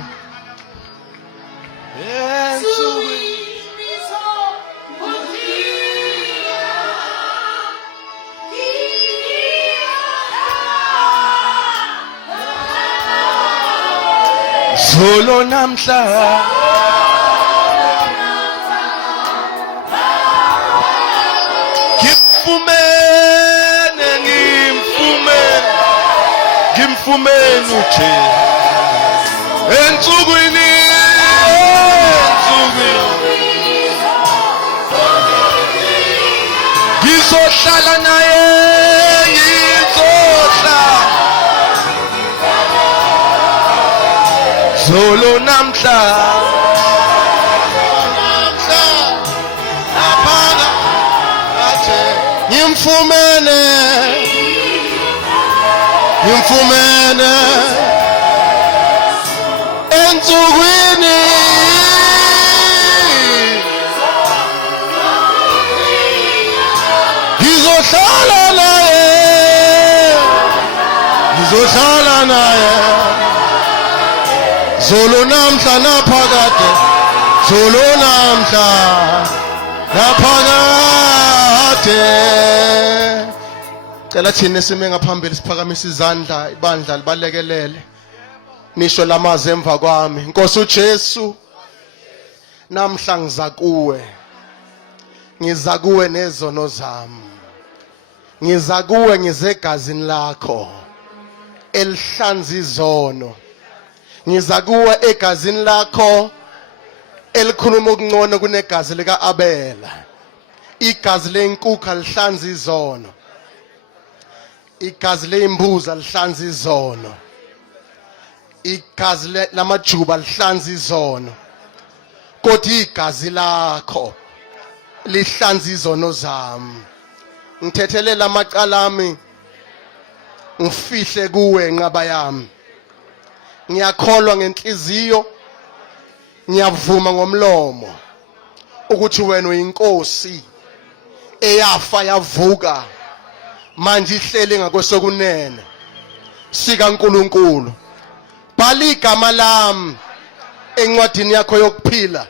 Solo namhla ngimfumene uJesu ensukwini ngizohlala naye Zolo namhla naphana athe ngimfumene ensukwini ngizohlala naye Zolo namhla naphakade Zolo namhla naphakade Cela thina sime ngaphambili siphakamisa izandla ibandla libalekelele nisho lamazwi emva kwami Nkosi uJesu namhla ngiza kuwe nezono zami ngiza kuwe ngizegazini lakho elihlanza izono ngiza kuwe egazini lakho elikhuluma ukungcono kunegazi lika Abela igazi lenkukhu lihlanza izono igazi leimbuzi lihlanza izono igazi lamajuba lihlanza izono kodwa igazi lakho lihlanza izono zami ngitethelela amacala ami ngifihle kuwe nqaba yami ngiyakholwa ngenhliziyo ngiyavuma ngomlomo ukuthi wena uyinkosi eyafa yavuka manje ihlele ngakwesokunene sika uNkulunkulu bhala igama lami encwadini yakho yokuphila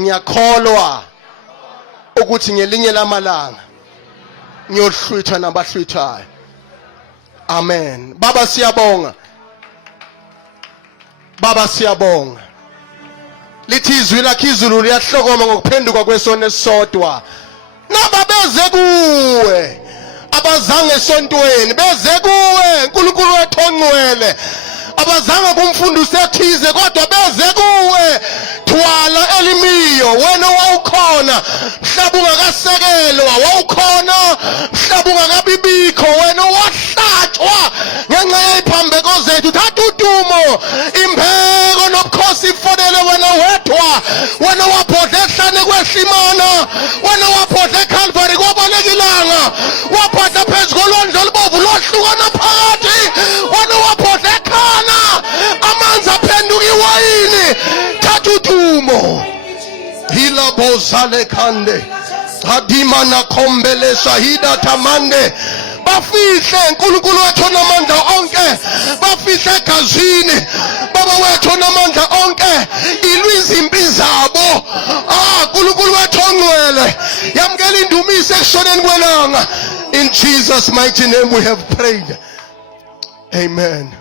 ngiyakholwa ukuthi ngelinye lamalanga ngiyohlwitha nabahlwithayo amen baba siyabonga lithi izwi lakhe izulu liyahlokoma ngokuphenduka kwesono esisodwa. Naba beze kuwe abazange esontweni, beze kuwe uNkulunkulu wethu ongcwele, abazange kumfundisi ethize kodwa beze kuwe thwala elimiyo. Wena wawukhona mhlaba ungakasekelwa, wawukhona mhlaba ungakabibikho, wena wahlatshwa ngenxa yeziphambeko zethu. Thatha udumo, imbeko nobukhosi ifonele wena wedwa. Wena wabhodla ehlane kwehlimana, wena wabhodla eCalvary kwabaleka ilanga, wabhodla phezu kolwandle olubovu lohlukana phakathi, wena wabhodla ekhana amanzi aphenduka iwayini. Thatha udumo, hila bozale khande hadima na khombele shahida tamande. Bafihle uNkulunkulu wethu onamandla onke, bafihle egazini baba wethu onamandla onke, ilwe izimpi zabo. uNkulunkulu wethu ongcwele, yamkela indumiso ekushoneni kwelanga. In Jesus mighty name we have prayed. Amen.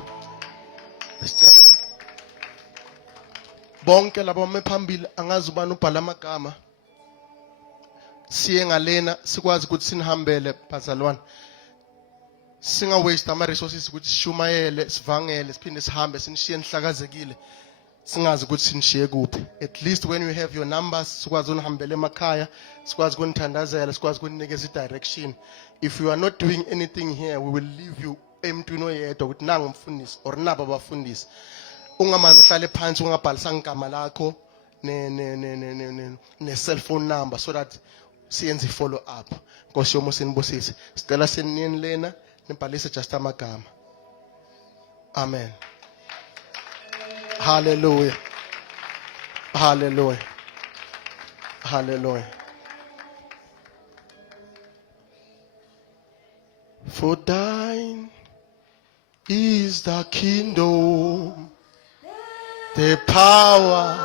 Bonke labo mephambili angazi ubani ubhala amagama. Siye ngalena sikwazi ukuthi sinihambele bazalwane. Singa waste ama resources ukuthi sishumayele, sivangele, siphinde sihambe sinishiye nihlakazekile. Singazi ukuthi sinishiye kuphi. At least when you have your numbers, sikwazi unihambele emakhaya, sikwazi kunithandazela, sikwazi kuninikeza direction. If you are not doing anything here, we will leave you emntwini oyedwa ukuthi nanga umfundisi or naba abafundisi. Ungamani uhlale phansi ungabhalisanga igama lakho ne cell phone number so that siyenze follow up. Nkosi yomo sinibusise. Sicela senini lena nibhalise just amagama. Amen. Hallelujah. Hallelujah. Hallelujah. For thine is the kingdom, the power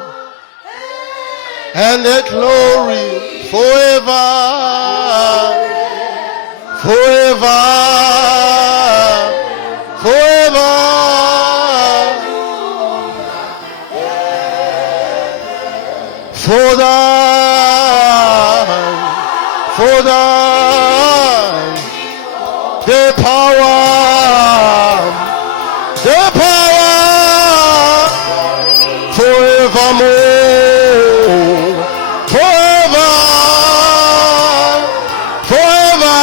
and the glory forever, forever, forever. For thine, the power, forevermore, forever, forever.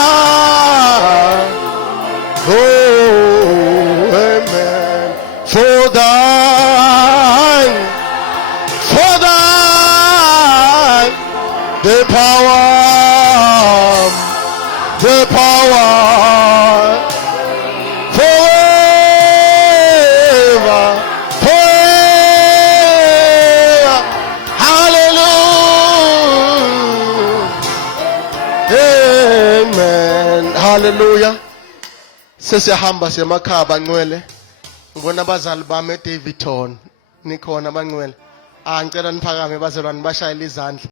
Oh, amen. For thine, the power, forever, forever. Hallelujah. Amen. Hallelujah. Sesiyahamba siyemakhaya bangcwele. Ngibona abazali bami eDavidton nikhona bangcwele. Ngicela niphakame bazalwane bashayela izandla.